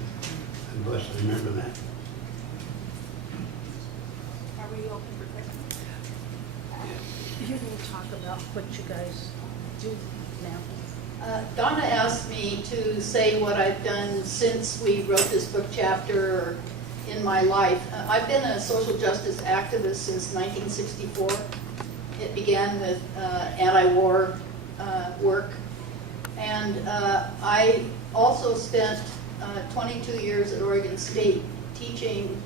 A bus, I remember that. Are we open for questions? You're going to talk about what you guys do now. Donna asked me to say what I've done since we wrote this book chapter in my life. I've been a social justice activist since 1964. It began with anti-war work. And I also spent 22 years at Oregon State teaching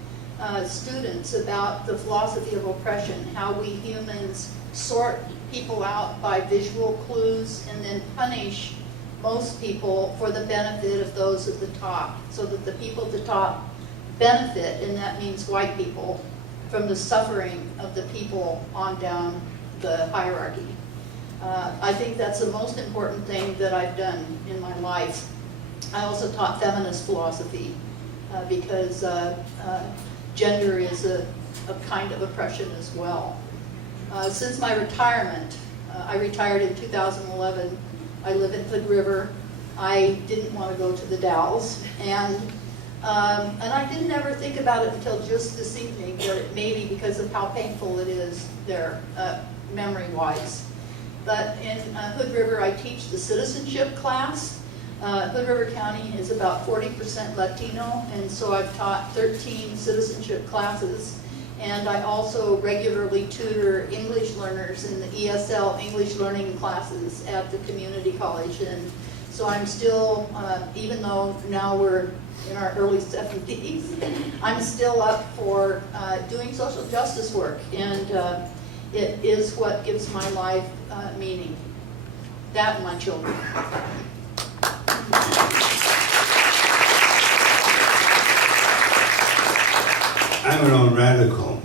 students about the philosophy of oppression, how we humans sort people out by visual clues and then punish most people for the benefit of those at the top, so that the people at the top benefit, and that means white people, from the suffering of the people on down the hierarchy. I think that's the most important thing that I've done in my life. I also taught feminist philosophy because gender is a kind of oppression as well. Since my retirement, I retired in 2011. I live in Hood River. I didn't want to go to the Dalles, and I didn't ever think about it until just this evening, but maybe because of how painful it is there, memory-wise. But in Hood River, I teach the citizenship class. Hood River County is about 40% Latino, and so I've taught 13 citizenship classes. And I also regularly tutor English learners in the ESL English learning classes at the community college. And so I'm still, even though now we're in our early 70s, I'm still up for doing social justice work. And it is what gives my life meaning. That and my children. I'm an old radical.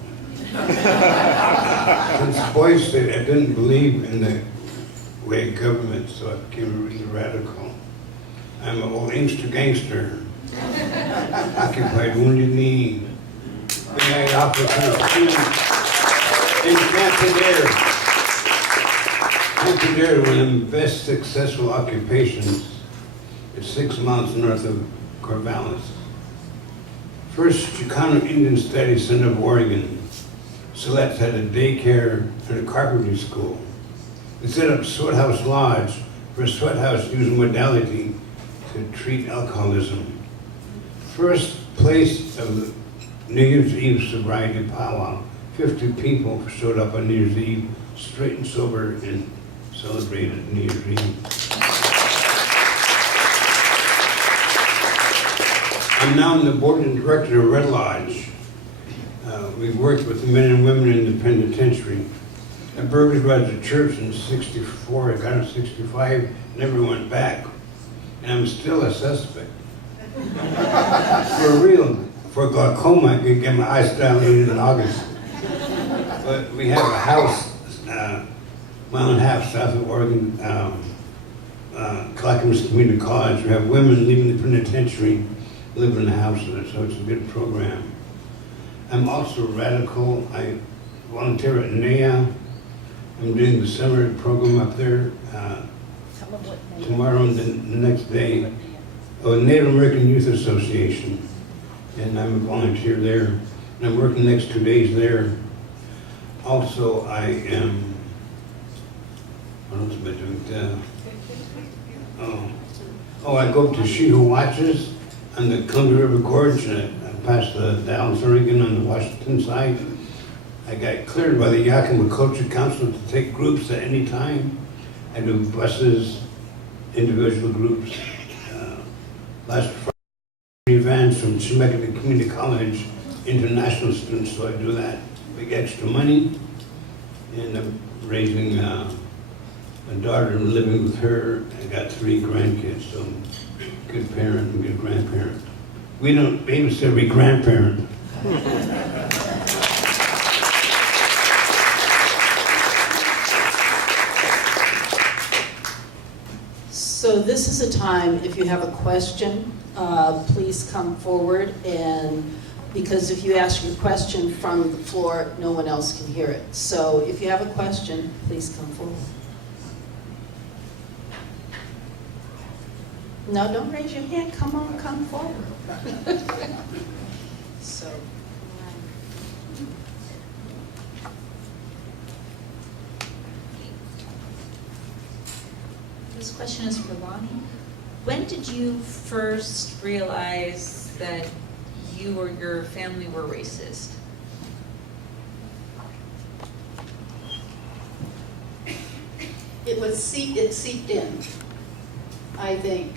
Since Boy State, I didn't believe in the way of government, so I became really radical. I'm an old inkster gangster. Occupied Wounded Knee. Big officer in Camp Adair, one of the best successful occupations. It's 6 miles north of Corvallis. First Chicano Indian Studies Center of Oregon. Siletz had a daycare and a carpentry school. They set up Sweat House Lodge for a sweat house using modality to treat alcoholism. First place of the New Year's Eve sobriety powwow. 50 people showed up on New Year's Eve, straight and sober, and celebrated New Year's Eve. I'm now the board and director of Red Lodge. We've worked with the men and women in the penitentiary. I burglarized a church in '64, I got in '65, never went back. And I'm still a suspect. For real, for glaucoma, I could get my eyes dilated in August. But we have a house, mile and a half south of Oregon, Clackamas Community College. We have women leaving the penitentiary, live in the house, so it's a good program. I'm also radical. I volunteer at NEA. I'm doing the summer program up there tomorrow and the next day. Oh, Native American Youth Association, and I'm a volunteer there. And I'm working the next 2 days there. Also, I am, what else am I doing? I go up to She Who Watches on the Columbia River Gorge, past the Dalles, Oregon on the Washington side. I got cleared by the Yakama Culture Council to take groups at any time. I do buses, individual groups. Last Friday, vans from Chemeketa Community College, international students, so I do that. Big extra money, and I'm raising a daughter and living with her. I got 3 grandkids, so I'm a good parent and good grandparent. We don't babysit, we grandparent. So this is a time, if you have a question, please come forward, and because if you ask your question from the floor, no one else can hear it. So if you have a question, please come forward. No, don't raise your hand. Come on, come forward. So. This question is for Lani. When did you first realize that you or your family were racist? It seeped in, I think.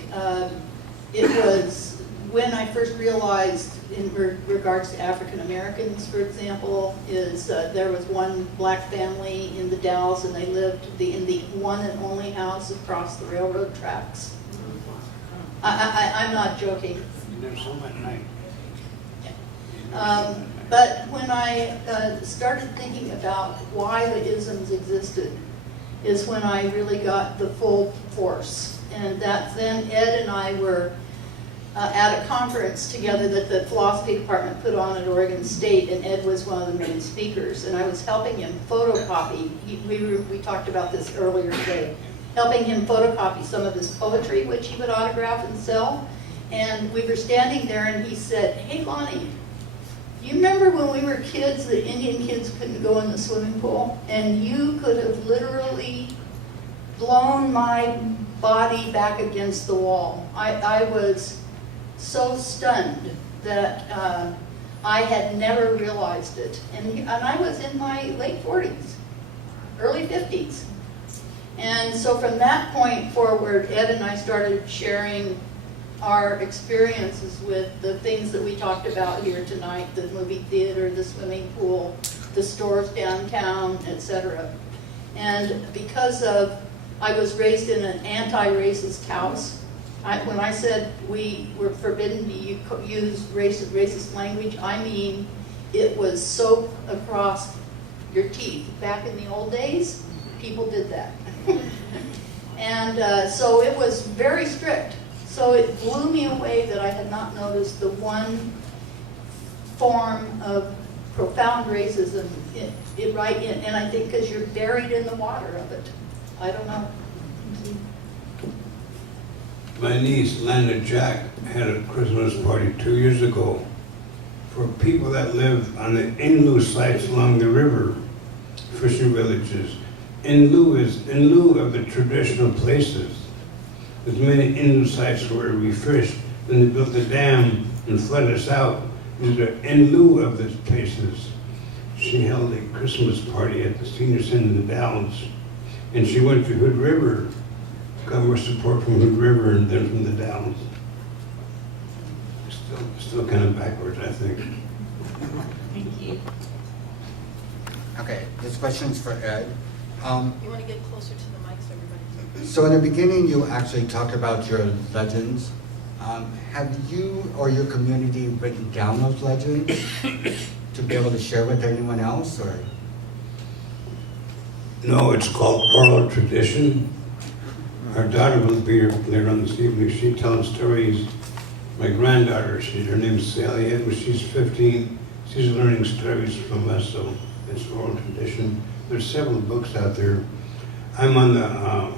It was when I first realized, in regards to African Americans, for example, is there was one black family in the Dalles, and they lived in the one and only house across the railroad tracks. I'm not joking. There's so much night. But when I started thinking about why the isms existed, is when I really got the full force. And that then Ed and I were at a conference together that the philosophy department put on at Oregon State, and Ed was one of the main speakers, and I was helping him photocopy. We talked about this earlier today, helping him photocopy some of his poetry, which he would autograph and sell. And we were standing there, and he said, "Hey, Lani, you remember when we were kids, the Indian kids couldn't go in the swimming pool, and you could have literally blown my body back against the wall." I was so stunned that I had never realized it. And I was in my late 40s, early 50s. And so from that point forward, Ed and I started sharing our experiences with the things that we talked about here tonight, the movie theater, the swimming pool, the stores downtown, etc. And because I was raised in an anti-racist house, when I said we were forbidden to use racist language, I mean it was soap across your teeth. Back in the old days, people did that. And so it was very strict. So it blew me away that I had not noticed the one form of profound racism and I think because you're buried in the water of it. I don't know. My niece, Lani Jack, had a Christmas party 2 years ago for people that live on the in-lieu sites along the river, fishing villages. In lieu of the traditional places. There's many in-lieu sites where we fish, then they built a dam and flooded us out. These are in lieu of these places. She held a Christmas party at the senior center in the Dalles, and she went to Hood River, got more support from Hood River and then from the Dalles. Still kind of backwards, I think. Thank you. Okay, this question's for Ed. You want to get closer to the mics, everybody? So in the beginning, you actually talked about your legends. Have you or your community written down those legends to be able to share with anyone else, or? No, it's called oral tradition. Our daughter will be here later on this evening. She tells stories. My granddaughter, her name's Celia, when she's 15, she's learning stories from us, so it's oral tradition. There's several books out there. I'm on the,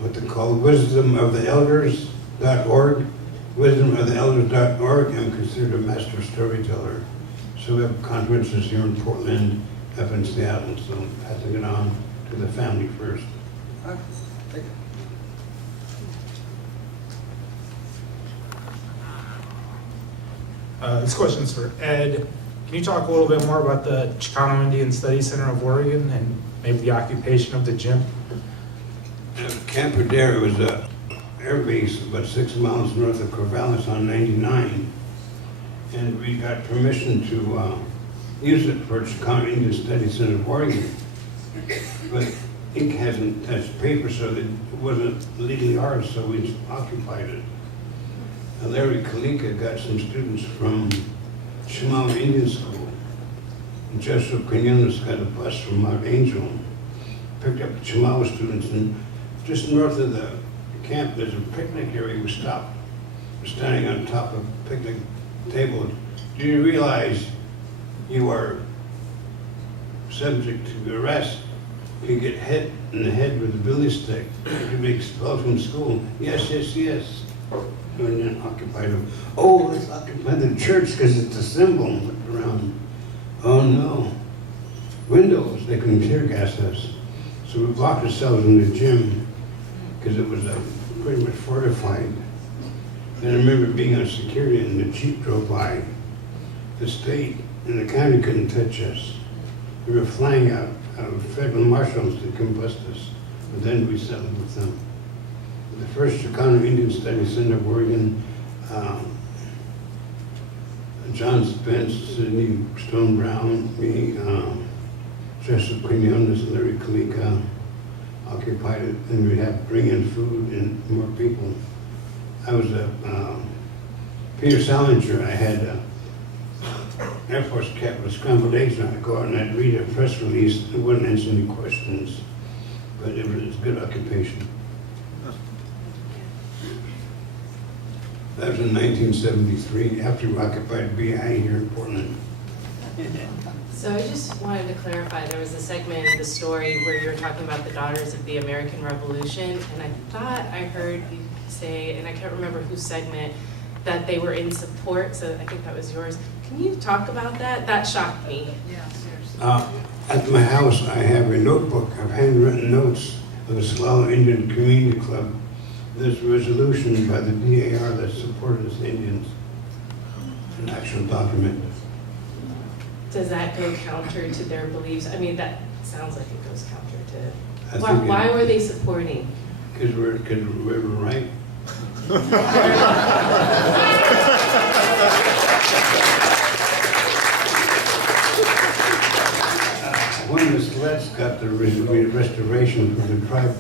what they call wisdomoftheelders.org. Wisdomoftheelders.org. I'm considered a master storyteller. So we have conferences here in Portland, up in Seattle, so I'm passing it on to the family first. Thank you. This question's for Ed. Can you talk a little bit more about the Chicano Indian Studies Center of Oregon and maybe the occupation of the gym? Camp Adair was a air base about 6 miles north of Corvallis on 99, and we got permission to use it for Chicano Indian Studies Center of Oregon. But ink hasn't touched paper, so it wasn't legally ours, so we occupied it. And Larry Kalika got some students from Chemawa Indian School. And Joshua Quinones got a bus from Mount Angel, picked up the Chemawa students, and just north of the camp, there's a picnic area we stopped. We're standing on top of a picnic table. Do you realize you are subject to arrest? You get hit in the head with a billy stick. You can be expelled from school. Yes, yes, yes. And then occupy them. Oh, let's occupy the church because it's a symbol. Look around. Oh no. Windows, they can tear gas us. So we locked ourselves in the gym because it was pretty much fortified. And I remember being on security and the Jeep drove by. The state and the county couldn't touch us. We were flying out of federal marshals to come bust us. But then we settled with them. The first Chicano Indian Studies Center of Oregon, John Spence, Sidney Stone Brown, me, Joseph Quinones, Larry Kalika occupied it, and we'd have to bring in food and more people. I was Peter Salinger. I had Air Force cap with scrambled eggs, and I'd go out and I'd read a press release. It wouldn't answer any questions, but it was a good occupation. That was in 1973, after we occupied BI here in Portland. So I just wanted to clarify, there was a segment in the story where you were talking about the Daughters of the American Revolution, and I thought I heard you say, and I can't remember whose segment, that they were in support, so I think that was yours. Can you talk about that? That shocked me. Yeah, seriously. At my house, I have a notebook of handwritten notes of the Celilo Indian Community Club. There's a resolution by the DAR that supported us Indians, an actual document. Does that go counter to their beliefs? I mean, that sounds like it goes counter I to, think why were they supporting? Because we were right. When the Siletz got the restoration for the tribe,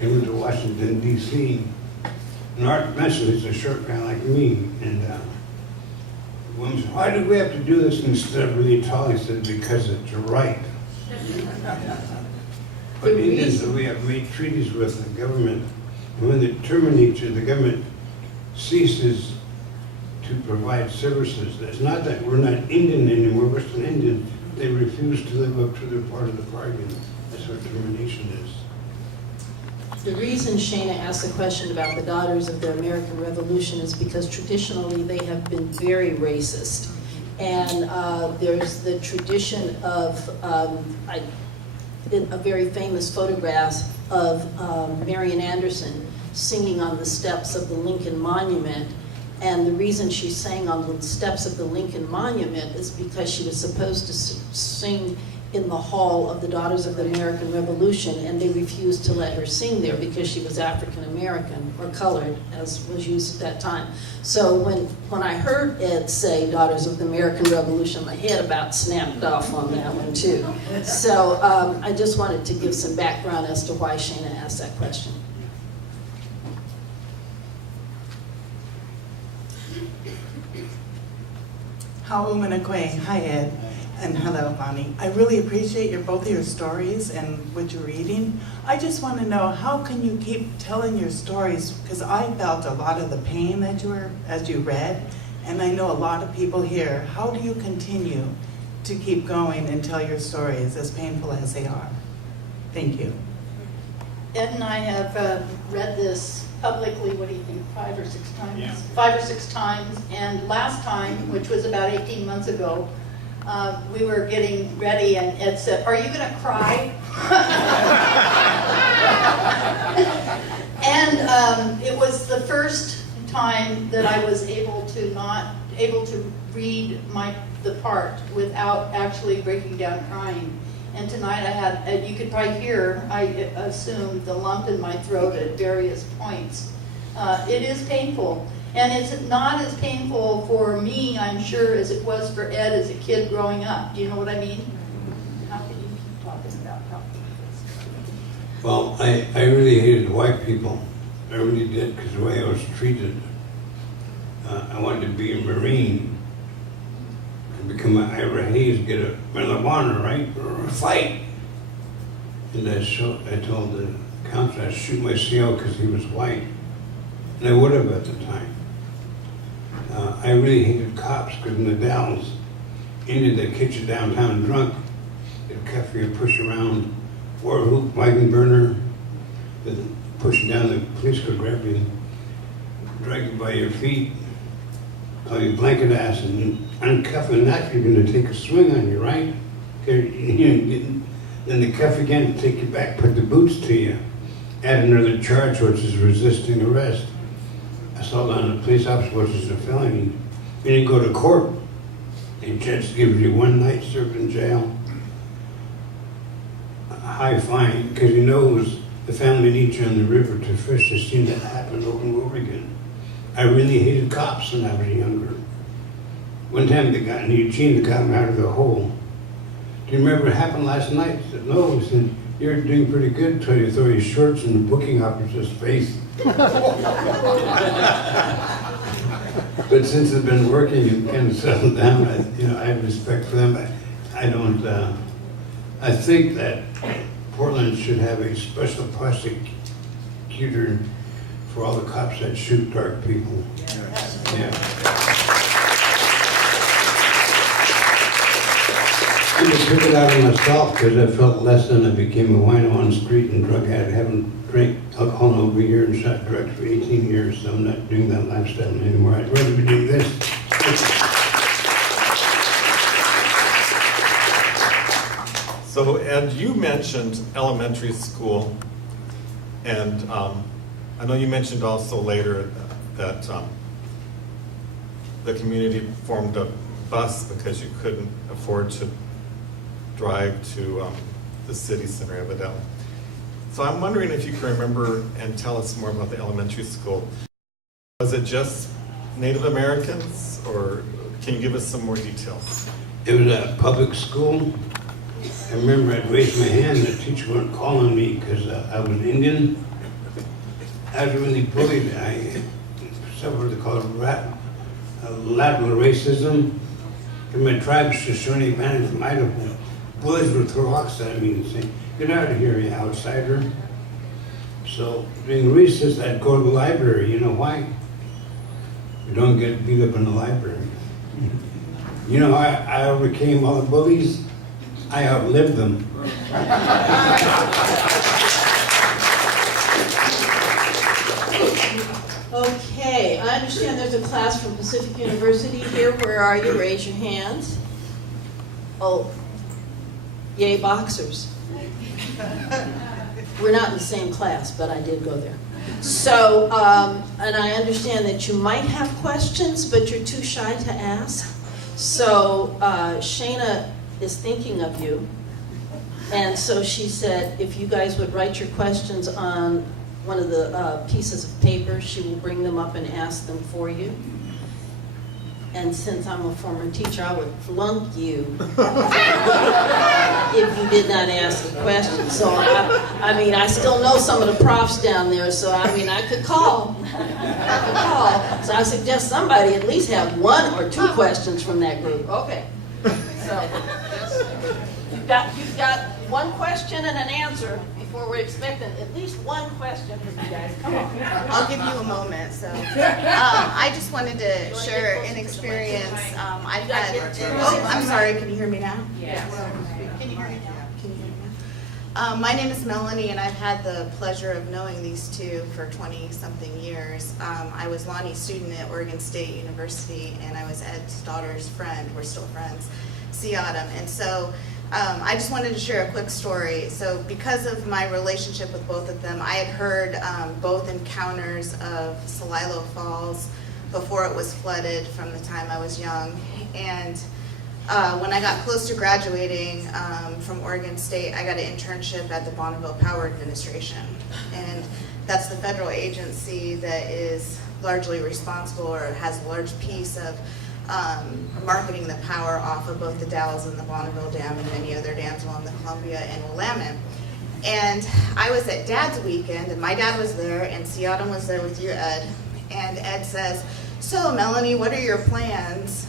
they went to Washington, D.C. And Art Messer is a short guy like me, and woman said, why do we have to do this instead of really talking? I said, because it's right. But Indians, we have made treaties with the government. And when they terminate you, the government ceases to provide services. It's not that we're not Indian anymore, we're still Indian. They refuse to live up to their part of the bargain. That's what termination is. The reason Shana asked the question about the Daughters of the American Revolution is because traditionally they have been very racist. And there's the tradition of a very famous photograph of Marian Anderson singing on the steps of the Lincoln Monument. And the reason she sang on the steps of the Lincoln Monument is because she was supposed to sing in the hall of the Daughters of the American Revolution, and they refused to let her sing there because she was African American, or colored, as was used at that time. So when I heard Ed say Daughters of the American Revolution, my head about snapped off on that one too. So I just wanted to give some background as to why Shana asked that question. Hau'umanakwe. Hi, Ed. And hello, Lani. I really appreciate both of your stories and what you're reading. I just want to know, how can you keep telling your stories? Because I felt a lot of the pain as you read, and I know a lot of people here. How do you continue to keep going and tell your stories, as painful as they are? Thank you. Ed and I have read this publicly, what do you think, 5 or 6 times? Yeah. 5 or 6 times, and last time, which was about 18 months ago, we were getting ready and Ed said, "Are you going to cry?" And it was the first time that I was able to read the part without actually breaking down crying. And tonight I had, you could probably hear, I assume, the lump in my throat at various points. It is painful. And it's not as painful for me, I'm sure, as it was for Ed as a kid growing up. Do you know what I mean? How can you keep talking about this? Well, I really hated white people. I really did, because the way I was treated. I wanted to be a Marine and become an Ira Hayes, get a Medal of Honor, right? Or a fight. And I told the counselor I'd shoot my CO because he was white. And I would have at the time. I really hated cops because in the Dalles, Indian, they'd catch you downtown drunk, they'd cuff you and push you around, war hoop, wagon burner, they'd push you down, the police could grab you, drag you by your feet, call you blanket ass, and uncuff, and that you're going to take a swing on you, right? Then they cuff again, take you back, put the boots to you, add another charge, which is resisting arrest. Assault on a police officer, which is a felony. Then you go to court, the judge gives you 1 night served in jail, a high fine, because he knows the family needs you on the river to fish. I've seen that happen over and over again. I really hated cops when I was younger. One time they got in Eugene, they got me out of the hole. Do you remember what happened last night? I said, no. He said, you're doing pretty good until you throw your shorts in the booking officer's face. But since I've been working and kind of settled down, I have respect for them. I don't. I think that Portland should have a special prosecutor for all the cops that shoot dark people. Yeah. I just took it out of myself because I felt less than I became a wino on the street and drug addict. I haven't drank alcohol in over a year and shot drugs for 18 years, so I'm not doing that lifestyle anymore. I'd rather be doing this. So, Ed, you mentioned elementary school, and I know you mentioned also later that the community formed a bus because you couldn't afford to drive to the city center, evidently. So I'm wondering if you can remember and tell us more about the elementary school. Was it just Native Americans, or can you give us some more details? It was a public school. I remember I'd raise my hand and the teacher wouldn't call on me because I was Indian. I was really bullied. Some of the call it lateral racism. In my tribe, Shoshone Bannock from Idaho, bullies would throw rocks at me and say, "Get out of here, you outsider." So during recess, I'd go to the library. You know why? You don't get beat up in the library. You know how I overcame all the bullies? I outlived them. Okay, I understand there's a class from Pacific University here. Where are you? Raise your hands. Oh, yay, boxers. We're not in the same class, but I did go there. So, and I understand that you might have questions, but you're too shy to ask. So, Shayna is thinking of you. And so she said, if you guys would write your questions on one of the pieces of paper, she will bring them up and ask them for you. And since I'm a former teacher, I would flunk you if you did not ask a question. So, I mean, I still know some of the profs down there, so I mean, I could call. So I suggest somebody at least have 1 or 2 questions from that group. Okay. So, you've got 1 question and an answer before we're expecting at least 1 question from you guys. Come on. I'll give you a moment. So, I just wanted to share an experience. I've had. Oh, I'm sorry. Can you hear me now? Yes. Can you hear me now? Can you hear me now? My name is Melanie, and I've had the pleasure of knowing these two for 20-something years. I was Lani's student at Oregon State University, and I was Ed's daughter's friend. We're still friends, Siatam. And so I just wanted to share a quick story. So because of my relationship with both of them, I had heard both encounters of Celilo Falls before it was flooded from the time I was young. And when I got close to graduating from Oregon State, I got an internship at the Bonneville Power Administration. And that's the federal agency that is largely responsible or has a large piece of marketing the power off of both the Dalles and the Bonneville Dam and many other dams along the Columbia and Willamette. And I was at Dad's weekend, and my dad was there, and Siatam was there with you, Ed. And Ed says, "So, Melanie, what are your plans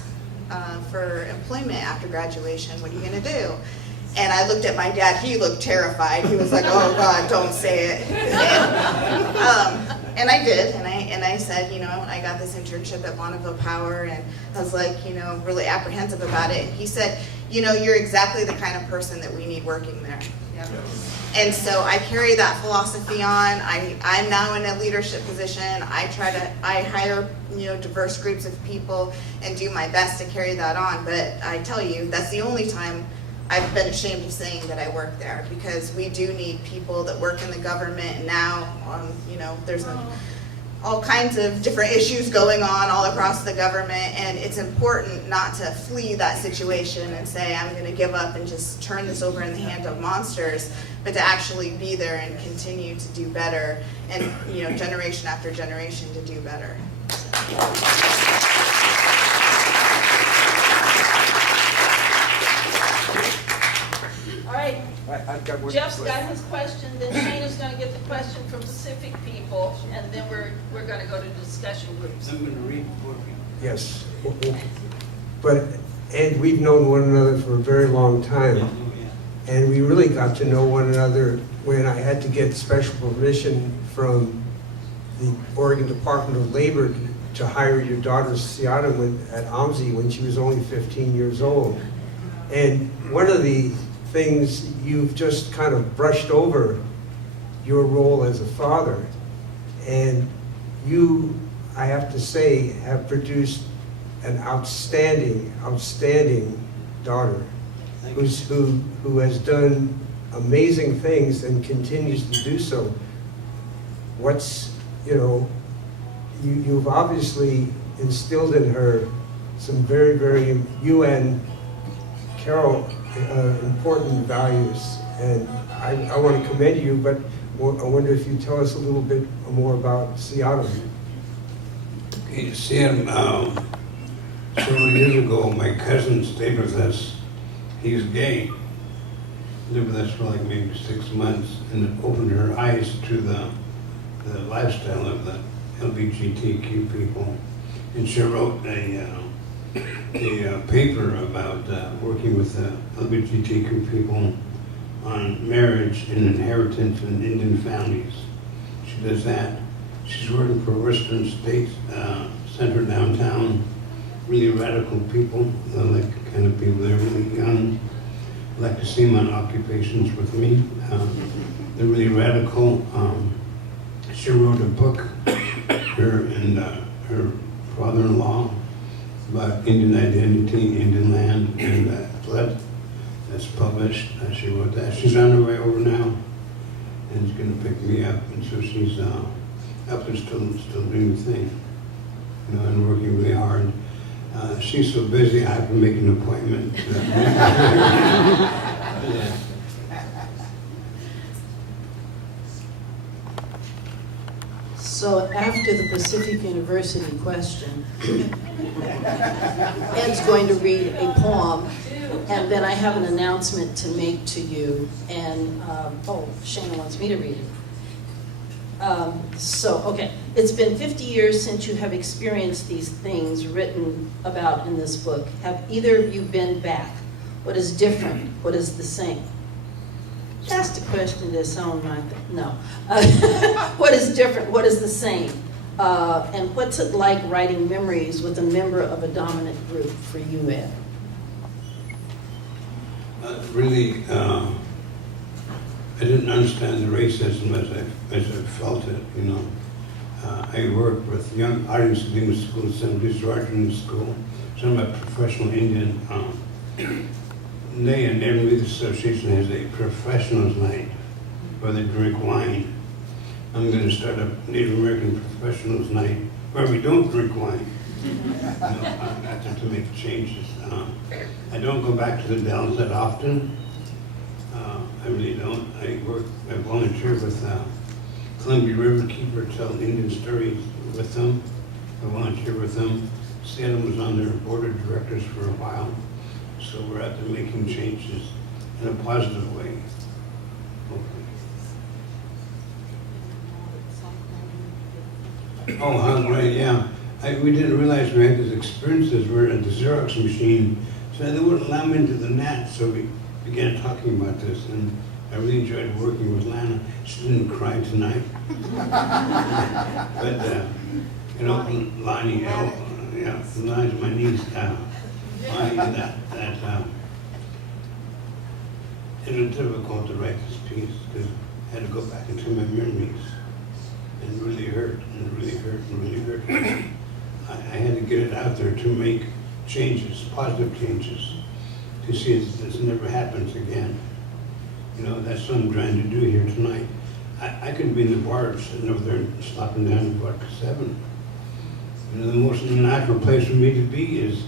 for employment after graduation? What are you going to do?" And I looked at my dad. He looked terrified. He was like, "Oh, God, don't say it." And I did, and I said, you know, I got this internship at Bonneville Power, and I was like, you know, really apprehensive about it. And he said, you know, you're exactly the kind of person that we need working there. Yep. And so I carry that philosophy on. I'm now in a leadership position. I hire, you know, diverse groups of people and do my best to carry that on. But I tell you, that's the only time I've been ashamed of saying that I work there, because we do need people that work in the government. And now, you know, there's all kinds of different issues going on all across the government, and it's important not to flee that situation and say, I'm going to give up and just turn this over in the hand of monsters, but to actually be there and continue to do better, and, you know, generation after generation to do better. All right. I've got one. Jeff's got his question, then Shayna's gonna get the question from Pacific people, and then we're gonna go to discussion groups. I'm going to read for you. Yes. But Ed, we've known one another for a very long time, and we really got to know one another when I had to get special permission from the Oregon Department of Labor to hire your daughter Siatam at OMSI when she was only 15 years old. And one of the things you've just kind of brushed over, your role as a father, and you, I have to say, have produced an outstanding daughter who has done amazing things and continues to do so. You've obviously instilled in her some very, very important values, and I want to commend you, but I wonder if you tell us a little bit more about Siatam. Okay, Siatam, several years ago, my cousin stayed with us. He's gay. Lived with us for like maybe 6 months, and it opened her eyes to the lifestyle of the LGBTQ people. and she wrote a paper about working with LGBTQ people on marriage and inheritance in Indian families. She does that. She's working for Western States Center downtown. Really radical people, I like the kind of people. They're really young. I like to see them on occupations with me. They're really radical. She wrote a book, her and her father-in-law, about Indian identity, Indian land, and flood. That's published. She wrote that. She's on her way over now, and she's going to pick me up. And so she's up there still doing the thing, you know, and working really hard. She's so busy, I have to make an appointment. Yeah. So after the Pacific University question, Ed's going to read a poem, and then I have an announcement to make to you, and, Shana wants me to read it. Okay, it's been 50 years since you have experienced these things written about in this book. Have either of you been back? What is different? What is the same? Ask the question that's on my no. What is different? What is the same? And what's it like writing memories with a member of a dominant group for you, Ed? Really, I didn't understand the racism as I felt it, you know. I worked with young artists in the school, Assembly Sergeant in school, some of my professional Indian. They and Indian Youth Association has a professionals night where they drink wine. I'm going to start a Native American professionals night where we don't drink wine. I have to make changes. I don't go back to the Dalles that often. I really don't. I volunteer with Columbia River Keeper, tell Indian stories with them. I volunteer with them. Salem was on their board of directors for a while, so we're out there making changes in a positive way. Okay. Oh, right, yeah. We didn't realize we had these experiences. We were at the Xerox machine, so they wouldn't allow me into the net, so we began talking about this, and I really enjoyed working with Lana. She didn't cry tonight. But, you know, Lani, Lani's my niece. Lani, it was difficult to write this piece because I had to go back into my memories, and it really hurt, and it really hurt, and really hurt. I had to get it out there to make changes, positive changes, to see that this never happens again. You know, that's what I'm trying to do here tonight. I could be in the bar sitting over there and slopping down in vodka 7. You know, the most natural place for me to be is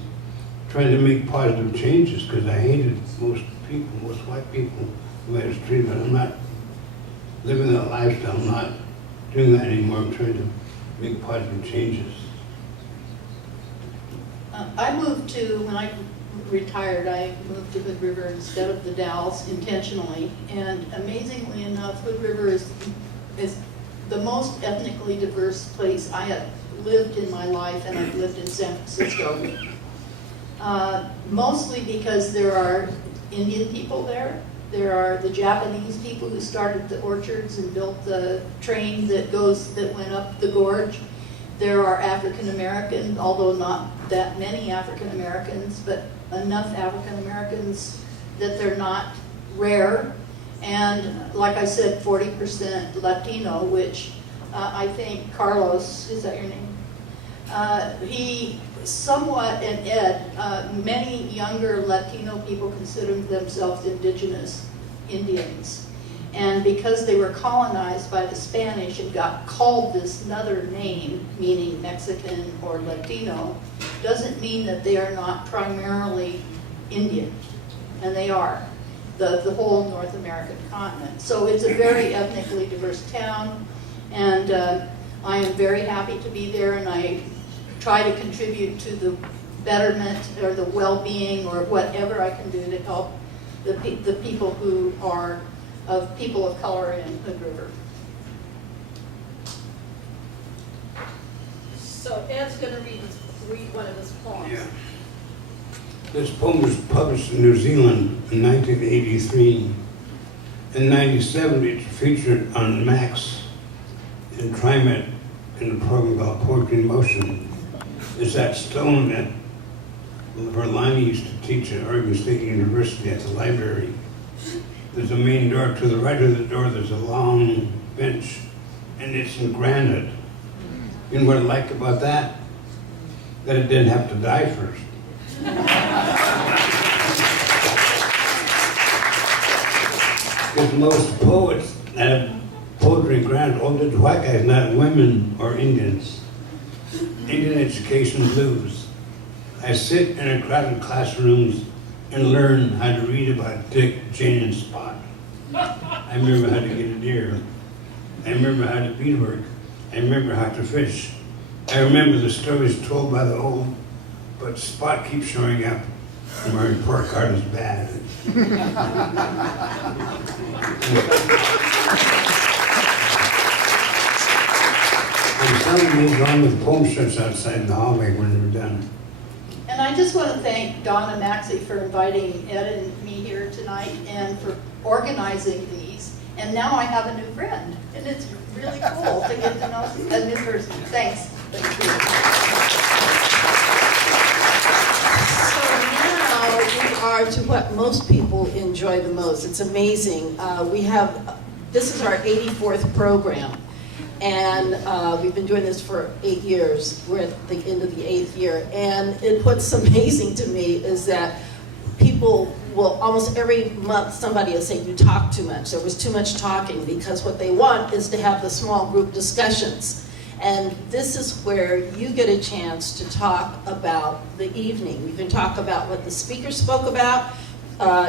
trying to make positive changes because I hated most people, most white people, the way I was treated. But I'm not living that lifestyle. I'm not doing that anymore. I'm trying to make positive changes. I moved to, when I retired, I moved to Hood River instead of the Dalles intentionally. And amazingly enough, Hood River is the most ethnically diverse place I have lived in my life, and I've lived in San Francisco. Mostly because there are Indian people there. There are the Japanese people who started the orchards and built the train that went up the gorge. There are African Americans, although not that many African Americans, but enough African Americans that they're not rare. And like I said, 40% Latino, which I think Carlos, is that your name? He somewhat, and Ed, many younger Latino people consider themselves indigenous Indians. And because they were colonized by the Spanish and got called this other name, meaning Mexican or Latino, doesn't mean that they are not primarily Indian. And they are, the whole North American continent. So it's a very ethnically diverse town, and I am very happy to be there, and I try to contribute to the betterment or the well-being or whatever I can do to help the people who are people of color in Hood River. So Ed's going to read read one of his poems. Yeah. This poem was published in New Zealand in 1983. In 97, it featured on Max and TriMet in a program called Poetry in Motion. It's that stone that where Lani used to teach at Oregon State University at the library. There's a main door. To the right of the door, there's a long bench, and it's in granite. You know what I like about that? That it didn't have to die first. Because most poets that have poetry in granite, all the white guys, not women or Indians. Indian education blues. I sit in a crowded classrooms and learn how to read about Dick, Jane, and Spot. I remember how to get a deer. I remember how to beadwork. I remember how to fish. I remember the stories told by the old, but Spot keeps showing up, and my report card is bad. And some moved on with poem shirts outside in the hallway when they were done. And I just want to thank Donna Maxey for inviting Ed and me here tonight and for organizing these. And now I have a new friend, and it's really cool to get to know a new person. Thanks. Thank you. So now we are to what most people enjoy the most. It's amazing. This is our 84th program. And we've been doing this for 8 years. We're at the end of the 8th year. And what's amazing to me is that people will, almost every month, somebody will say, you talk too much. There was too much talking, because what they want is to have the small group discussions. And this is where you get a chance to talk about the evening. You can talk about what the speaker spoke about.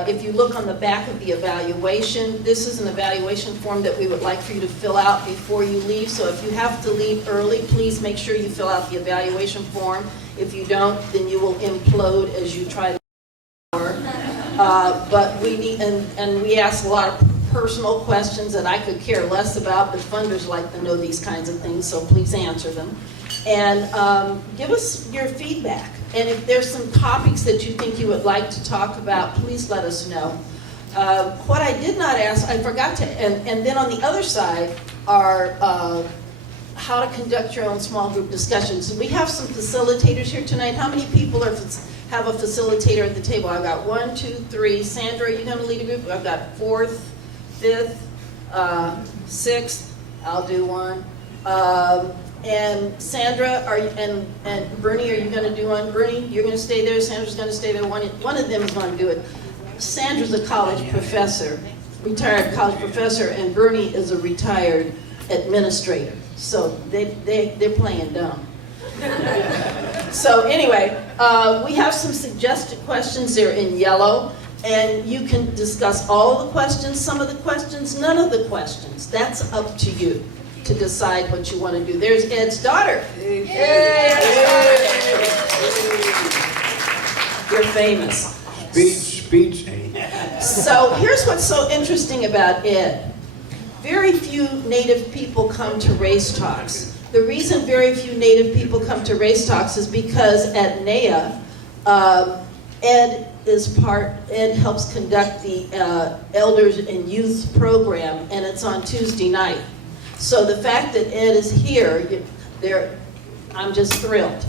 If you look on the back of the evaluation, this is an evaluation form that we would like for you to fill out before you leave. So if you have to leave early, please make sure you fill out the evaluation form. If you don't, then you will implode as you try to but we need, and we ask a lot of personal questions that I could care less about, but funders like to know these kinds of things, so please answer them. And give us your feedback. And if there's some topics that you think you would like to talk about, please let us know. What I did not ask, I forgot to, and then on the other side are how to conduct your own small group discussions. We have some facilitators here tonight. How many people have a facilitator at the table? I've got 1, 2, 3. Sandra, are you going to lead a group? I've got 4th, 5th, 6th. I'll do one. And Sandra, and Bernie, are you going to do one? Bernie, you're going to stay there. Sandra's going to stay there. One of them is going to do it. Sandra's a college professor, retired college professor, and Bernie is a retired administrator. So they're playing dumb. So anyway, we have some suggested questions. They're in yellow, and you can discuss all the questions, some of the questions, none of the questions. That's up to you to decide what you want to do. There's Ed's daughter. Yay! You're famous. Speech. So here's what's so interesting about Ed. Very few Native people come to race talks. The reason very few Native people come to race talks is because at NAIA, Ed helps conduct the Elders and Youth program, and it's on Tuesday night. So the fact that Ed is here, I'm just thrilled.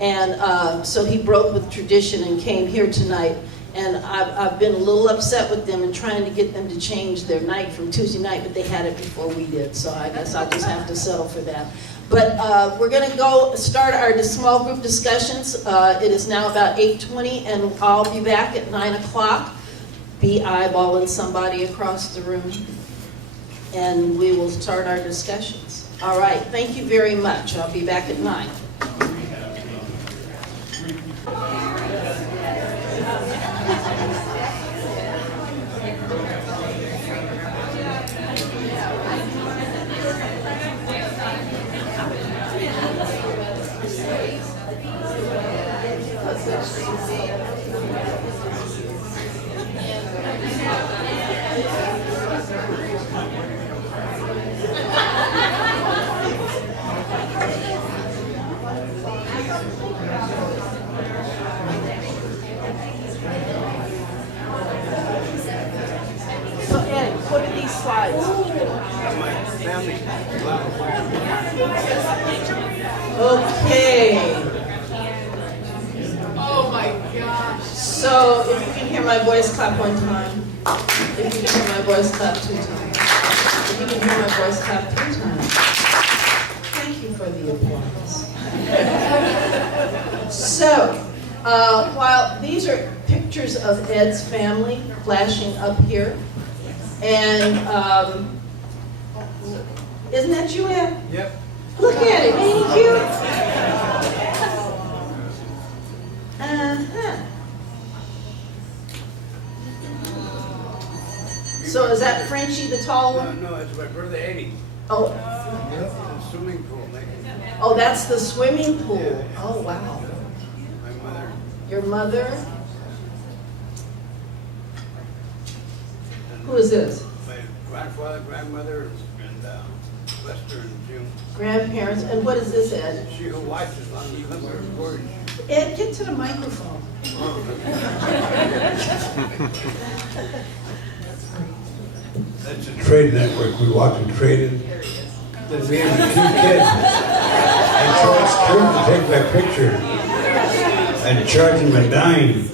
And so he broke with tradition and came here tonight. And I've been a little upset with them and trying to get them to change their night from Tuesday night, but they had it before we did, so I guess I'll just have to settle for that. But we're going to go start our small group discussions. It is now about 8:20, and I'll be back at 9 o'clock. Be eyeballing somebody across the room, and we will start our discussions. All right, thank you very much. I'll be back at 9. slides. My family. Okay. Oh my gosh. So if you can hear my voice, clap one time. If you can hear my voice, clap 2 times. If you can hear my voice, clap 3 times. Thank you for the applause. So, while these are pictures of Ed's family flashing up here, and isn't that you, Ed? Yep. Look at it, ain't he cute? Uh-huh. So is that Frenchie, the tall one? No, it's my brother Eddie. Oh, The swimming pool, like oh, that's the swimming pool. Oh, wow. my mother. Your mother? Who is this? My grandfather, grandmother, and Lester and June. Grandparents. And what is this, Ed? She who watches on the board. Ed, get to the microphone. That's a trade network. We walked and traded. Then we had 2 kids. And so it's true to take my picture. I'd charge them a dime.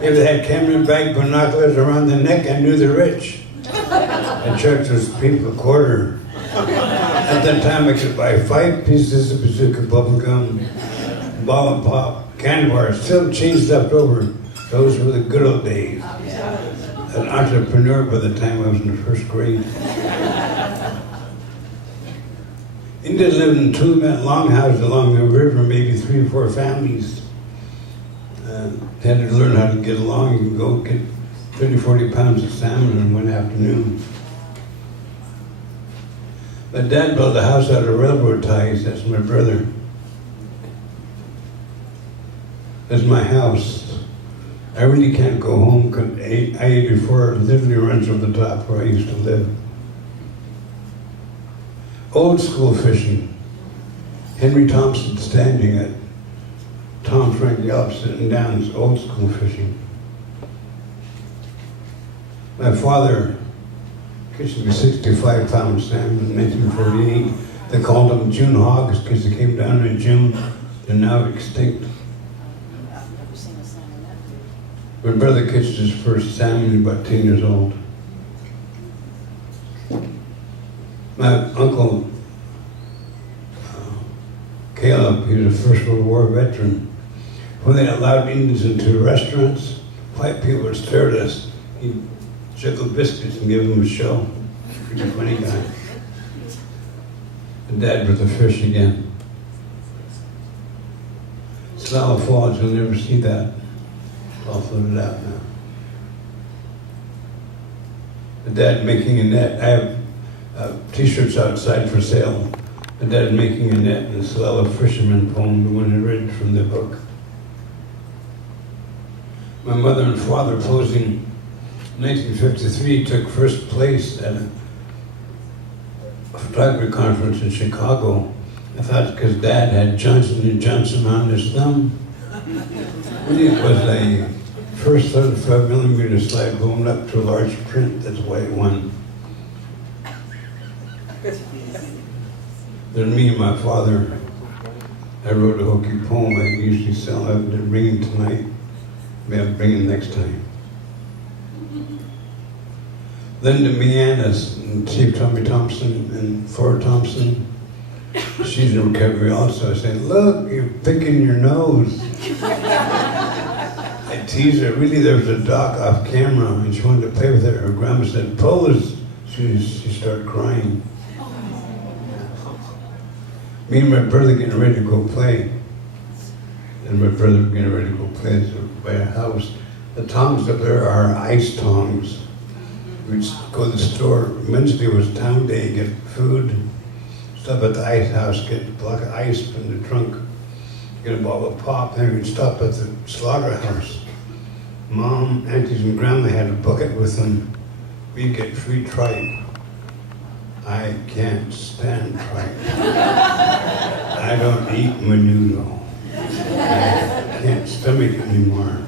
If they had camera bag binoculars around the neck, I knew they're rich. I charged those people a quarter. At that time, I could buy 5 pieces of bazooka bubble gum, ball and pop, candy bars, still change left over. Those were the good old days. An entrepreneur by the time I was in the 1st grade. India lived in 2 longhouses along the river, maybe 3 or 4 families. Had to learn how to get along. You can go get 30, 40 pounds of salmon in one afternoon. My dad built a house out of railroad ties. That's my brother. That's my house. I really can't go home because I-84 literally runs over the top where I used to live. Old school fishing. Henry Thompson standing at Tom Frank Yelp sitting down. It's old school fishing. My father fished me 65-pound salmon in 1948. They called them June hogs because they came down in June. They're now extinct. My brother catches his first salmon about 10 years old. My uncle, Caleb, he was a First World War veteran. When they allowed Indians into restaurants, white people would stare at us. He'd juggle biscuits and give them a show. Pretty funny guy. And Dad with the fish again. Celilo Falls, you'll never see that. I'll float it out now. My dad making a net. I have t-shirts outside for sale. My dad making a net in the Celilo fisherman poem, the one I read from the book. My mother and father posing in 1953 took first place at a photography conference in Chicago. I thought because Dad had Johnson & Johnson on his thumb. Really, it was a first 35mm slide blown up to a large print. That's why it won. Then me and my father, I wrote a hokey poem I usually sell. I didn't bring it tonight. Maybe I'll bring it next time. Linda Mianis and Chief Tommy Thompson and Ford Thompson. She's in recovery also. I said, look, you're picking your nose. I teased her. Really, there was a doc off camera and she wanted to play with it. Her grandma said, pose. She started crying. Me and my brother getting ready to go play. And my brother getting ready to go play by a house. The tongs up there are ice tongs. We'd go to the store. Wednesday was town day, get food. Stop at the ice house, get a block of ice from the trunk, get a bottle of pop, and we'd stop at the slaughterhouse. Mom, aunties, and grandma had a bucket with them. We'd get free tripe. I can't stand tripe. I don't eat menudo. I can't stomach it anymore.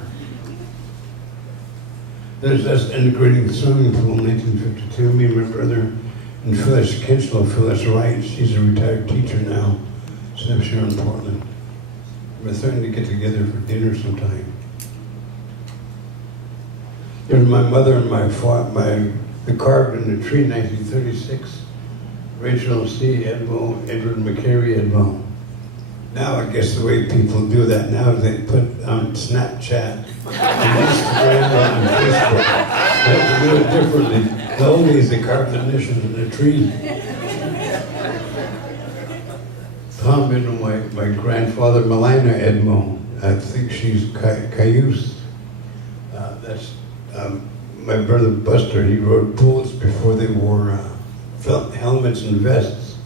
There's us integrating the swimming pool in 1952. Me and my brother and Phyllis Kinchlow. Phyllis Wright, she's a retired teacher now. She lives here in Portland. We're starting to get together for dinner sometime. There's my mother and the carved in the tree in 1936. Rachel C. Edmo, Edward McCary Edmo. Now I guess the way people do that now is they put on Snapchat and Instagram and Facebook. They have to do it differently. The oldies, they carved the initials in the tree. Tom and my grandfather, Melina Edmo. I think she's Cayuse. That's my brother Buster. He rode bullets before they wore helmets and vests.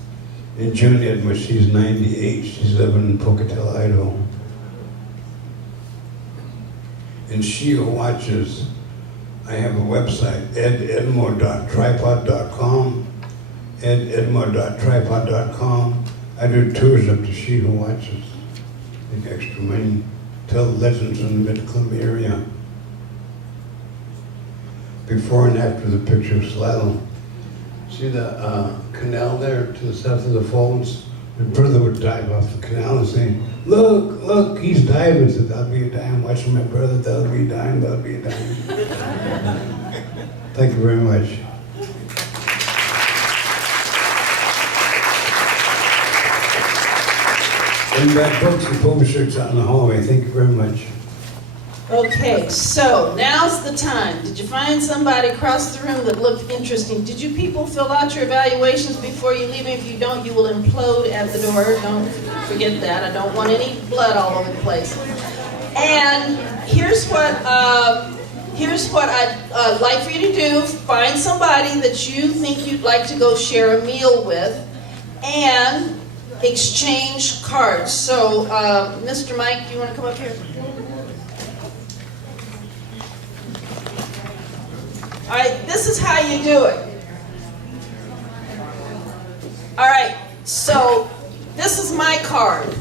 And June Edmo, she's 98. She's living in Pocatello, Idaho. And Shio watches. I have a website, edmo.tripod.com, edmo.tripod.com. I do tours up to She Who Watches. Make extra money, tell legends in the Mid-Columbia area. Before and after the picture of Celilo. See the canal there to the south of the falls? My brother would dive off the canal and say, look, look, he's diving. I said, that'll be a dime. Watching my brother, that'll be a dime, that'll be a dime. Thank you very much. And that books and poem shirts out in the hallway. Thank you very much. Okay, so now's the time. Did you find somebody across the room that looked interesting? Did you people fill out your evaluations before you leave? If you don't, you will implode at the door. Don't forget that. I don't want any blood all over the place. And here's what I'd like for you to do. Find somebody that you think you'd like to go share a meal with and exchange cards. So, Mr. Mike, do you want to come up here? All right, this is how you do it. All right, so this is my card.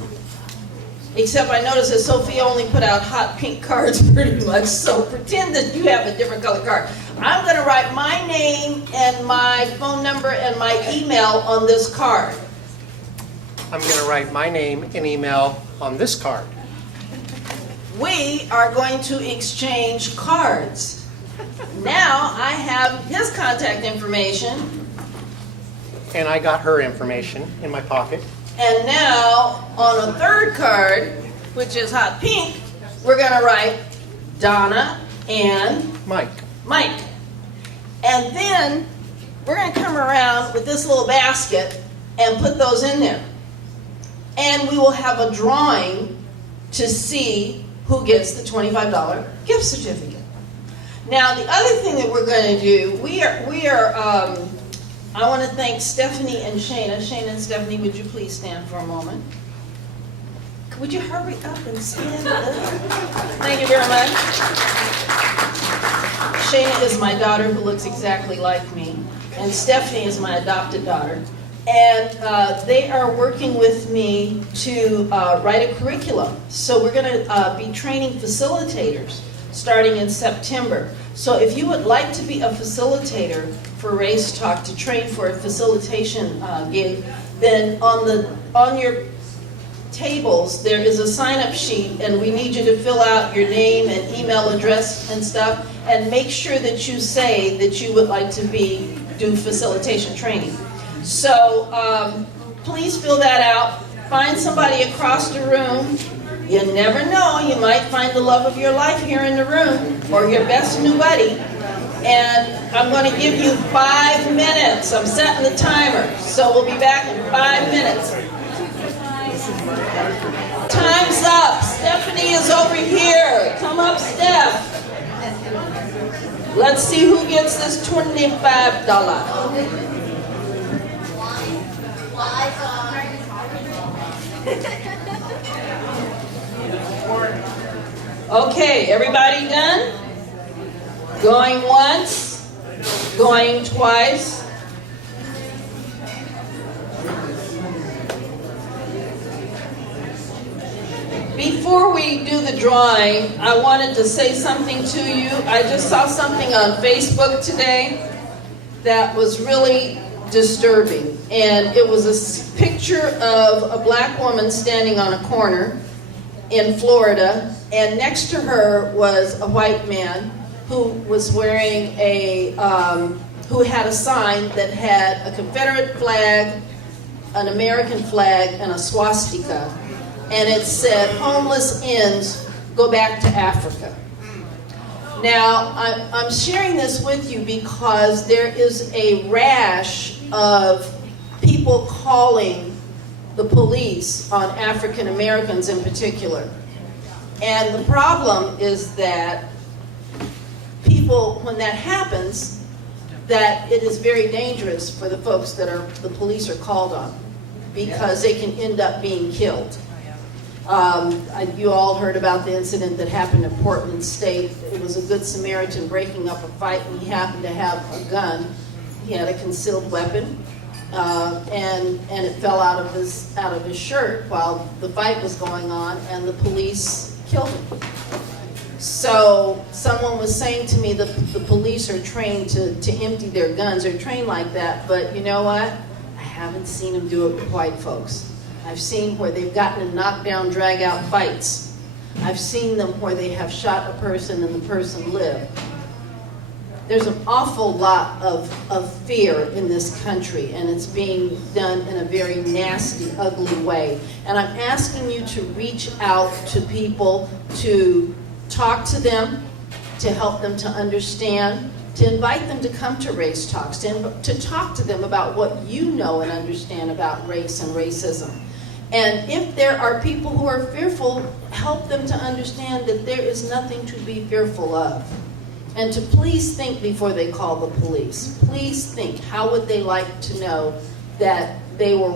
Except I noticed that Sophia only put out hot pink cards pretty much, so pretend that you have a different color card. I'm going to write my name and my phone number and my email on this card. I'm going to write my name and email on this card. We are going to exchange cards. Now I have his contact information. And I got her information in my pocket. And now on a third card, which is hot pink, we're going to write Donna and Mike. And then we're going to come around with this little basket and put those in there. And we will have a drawing to see who gets the $25 gift certificate. Now, the other thing that we're going to do, I want to thank Stephanie and Shana. Shana and Stephanie, would you please stand for a moment? Would you hurry up and stand up? Thank you very much. Shana is my daughter who looks exactly like me, and Stephanie is my adopted daughter. And they are working with me to write a curriculum. So we're going to be training facilitators starting in September. So if you would like to be a facilitator for Race Talk, to train for a facilitation gig, then on your tables there is a sign-up sheet, and we need you to fill out your name and email address and stuff, and make sure that you say that you would like to do facilitation training. So please fill that out. Find somebody across the room. You never know, you might find the love of your life here in the room, or your best new buddy. And I'm going to give you 5 minutes. I'm setting the timer, so we'll be back in 5 minutes. Time's up. Stephanie is over here. Come up, Steph. Let's see who gets this $25. Okay, everybody done? Going once, going twice. Before we do the drawing, I wanted to say something to you. I just saw something on Facebook today that was really disturbing. And it was a picture of a black woman standing on a corner in Florida, and next to her was a white man who was wearing who had a sign that had a Confederate flag, an American flag, and a swastika. And it said, "Homeless ends, go back to Africa." Now, I'm sharing this with you because there is a rash of people calling the police on African Americans in particular. And the problem is that people, when that happens, that it is very dangerous for the folks that the police are called on, because they can end up being killed. You all heard about the incident that happened in Portland State. It was a Good Samaritan breaking up a fight, and he happened to have a gun. He had a concealed weapon, and it fell out of his shirt while the fight was going on, and the police killed him. So someone was saying to me that the police are trained to empty their guns. They're trained like that, but you know what? I haven't seen them do it with white folks. I've seen where they've gotten in knockdown, drag-out fights. I've seen them where they have shot a person and the person lived. There's an awful lot of fear in this country, and it's being done in a very nasty, ugly way. And I'm asking you to reach out to people, to talk to them, to help them to understand, to invite them to come to race talks, to talk to them about what you know and understand about race and racism. And if there are people who are fearful, help them to understand that there is nothing to be fearful of. And to please think before they call the police. Please think, how would they like to know that they were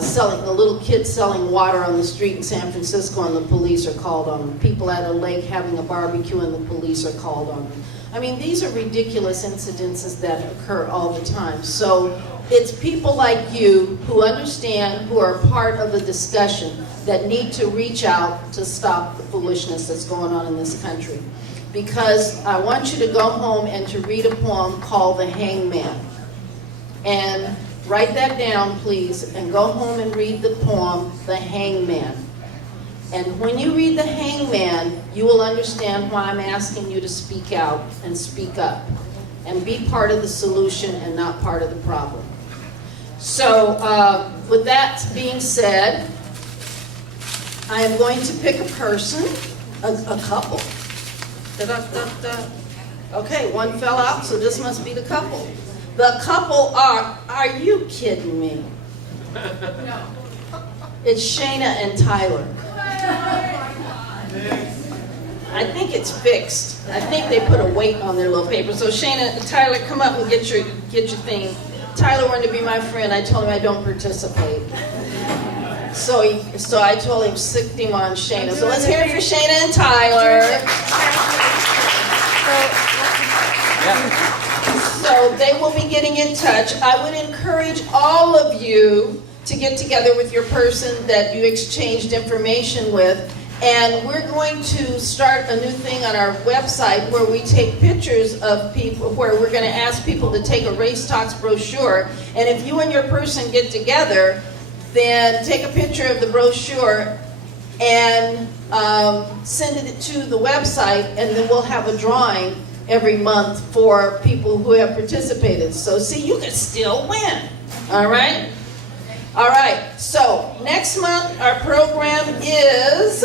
selling, a little kid selling water on the street in San Francisco, and the police are called on them. People at a lake having a barbecue, and the police are called on them. I mean, these are ridiculous incidences that occur all the time. So it's people like you who understand, who are part of the discussion, that need to reach out to stop the foolishness that's going on in this country. Because I want you to go home and to read a poem called The Hangman. And write that down, please, and go home and read the poem, The Hangman. And when you read The Hangman, you will understand why I'm asking you to speak out and speak up and be part of the solution and not part of the problem. So with that being said, I am going to pick a person, a couple. Okay, one fell out, so this must be the couple. The couple are you kidding me? No. It's Shayna and Tyler. I think it's fixed. I think they put a weight on their little paper. So Shayna, Tyler, come up and get your thing. Tyler wanted to be my friend. I told him I don't participate. So I told him, sick him on Shayna. So let's hear it for Shayna and Tyler. So they will be getting in touch. I would encourage all of you to get together with your person that you exchanged information with. And we're going to start a new thing on our website where we take pictures of people, where we're going to ask people to take a Race Talks brochure. And if you and your person get together, then take a picture of the brochure and send it to the website, and then we'll have a drawing every month for people who have participated. So see, you can still win. All right? All right, so next month our program is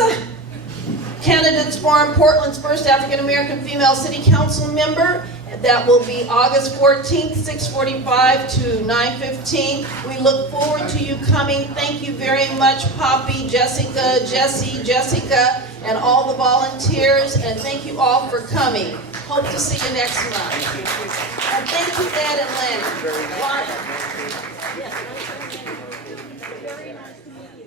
Candidates Forum, Portland's first African American female city council member. That will be August 14th, 6:45 to 9:15. We look forward to you coming. Thank you very much, Poppy, Jessica, Jessica, and all the volunteers. And thank you all for coming. Hope to see you next month. And thank you, Ed and Lani. Very nice to meet you.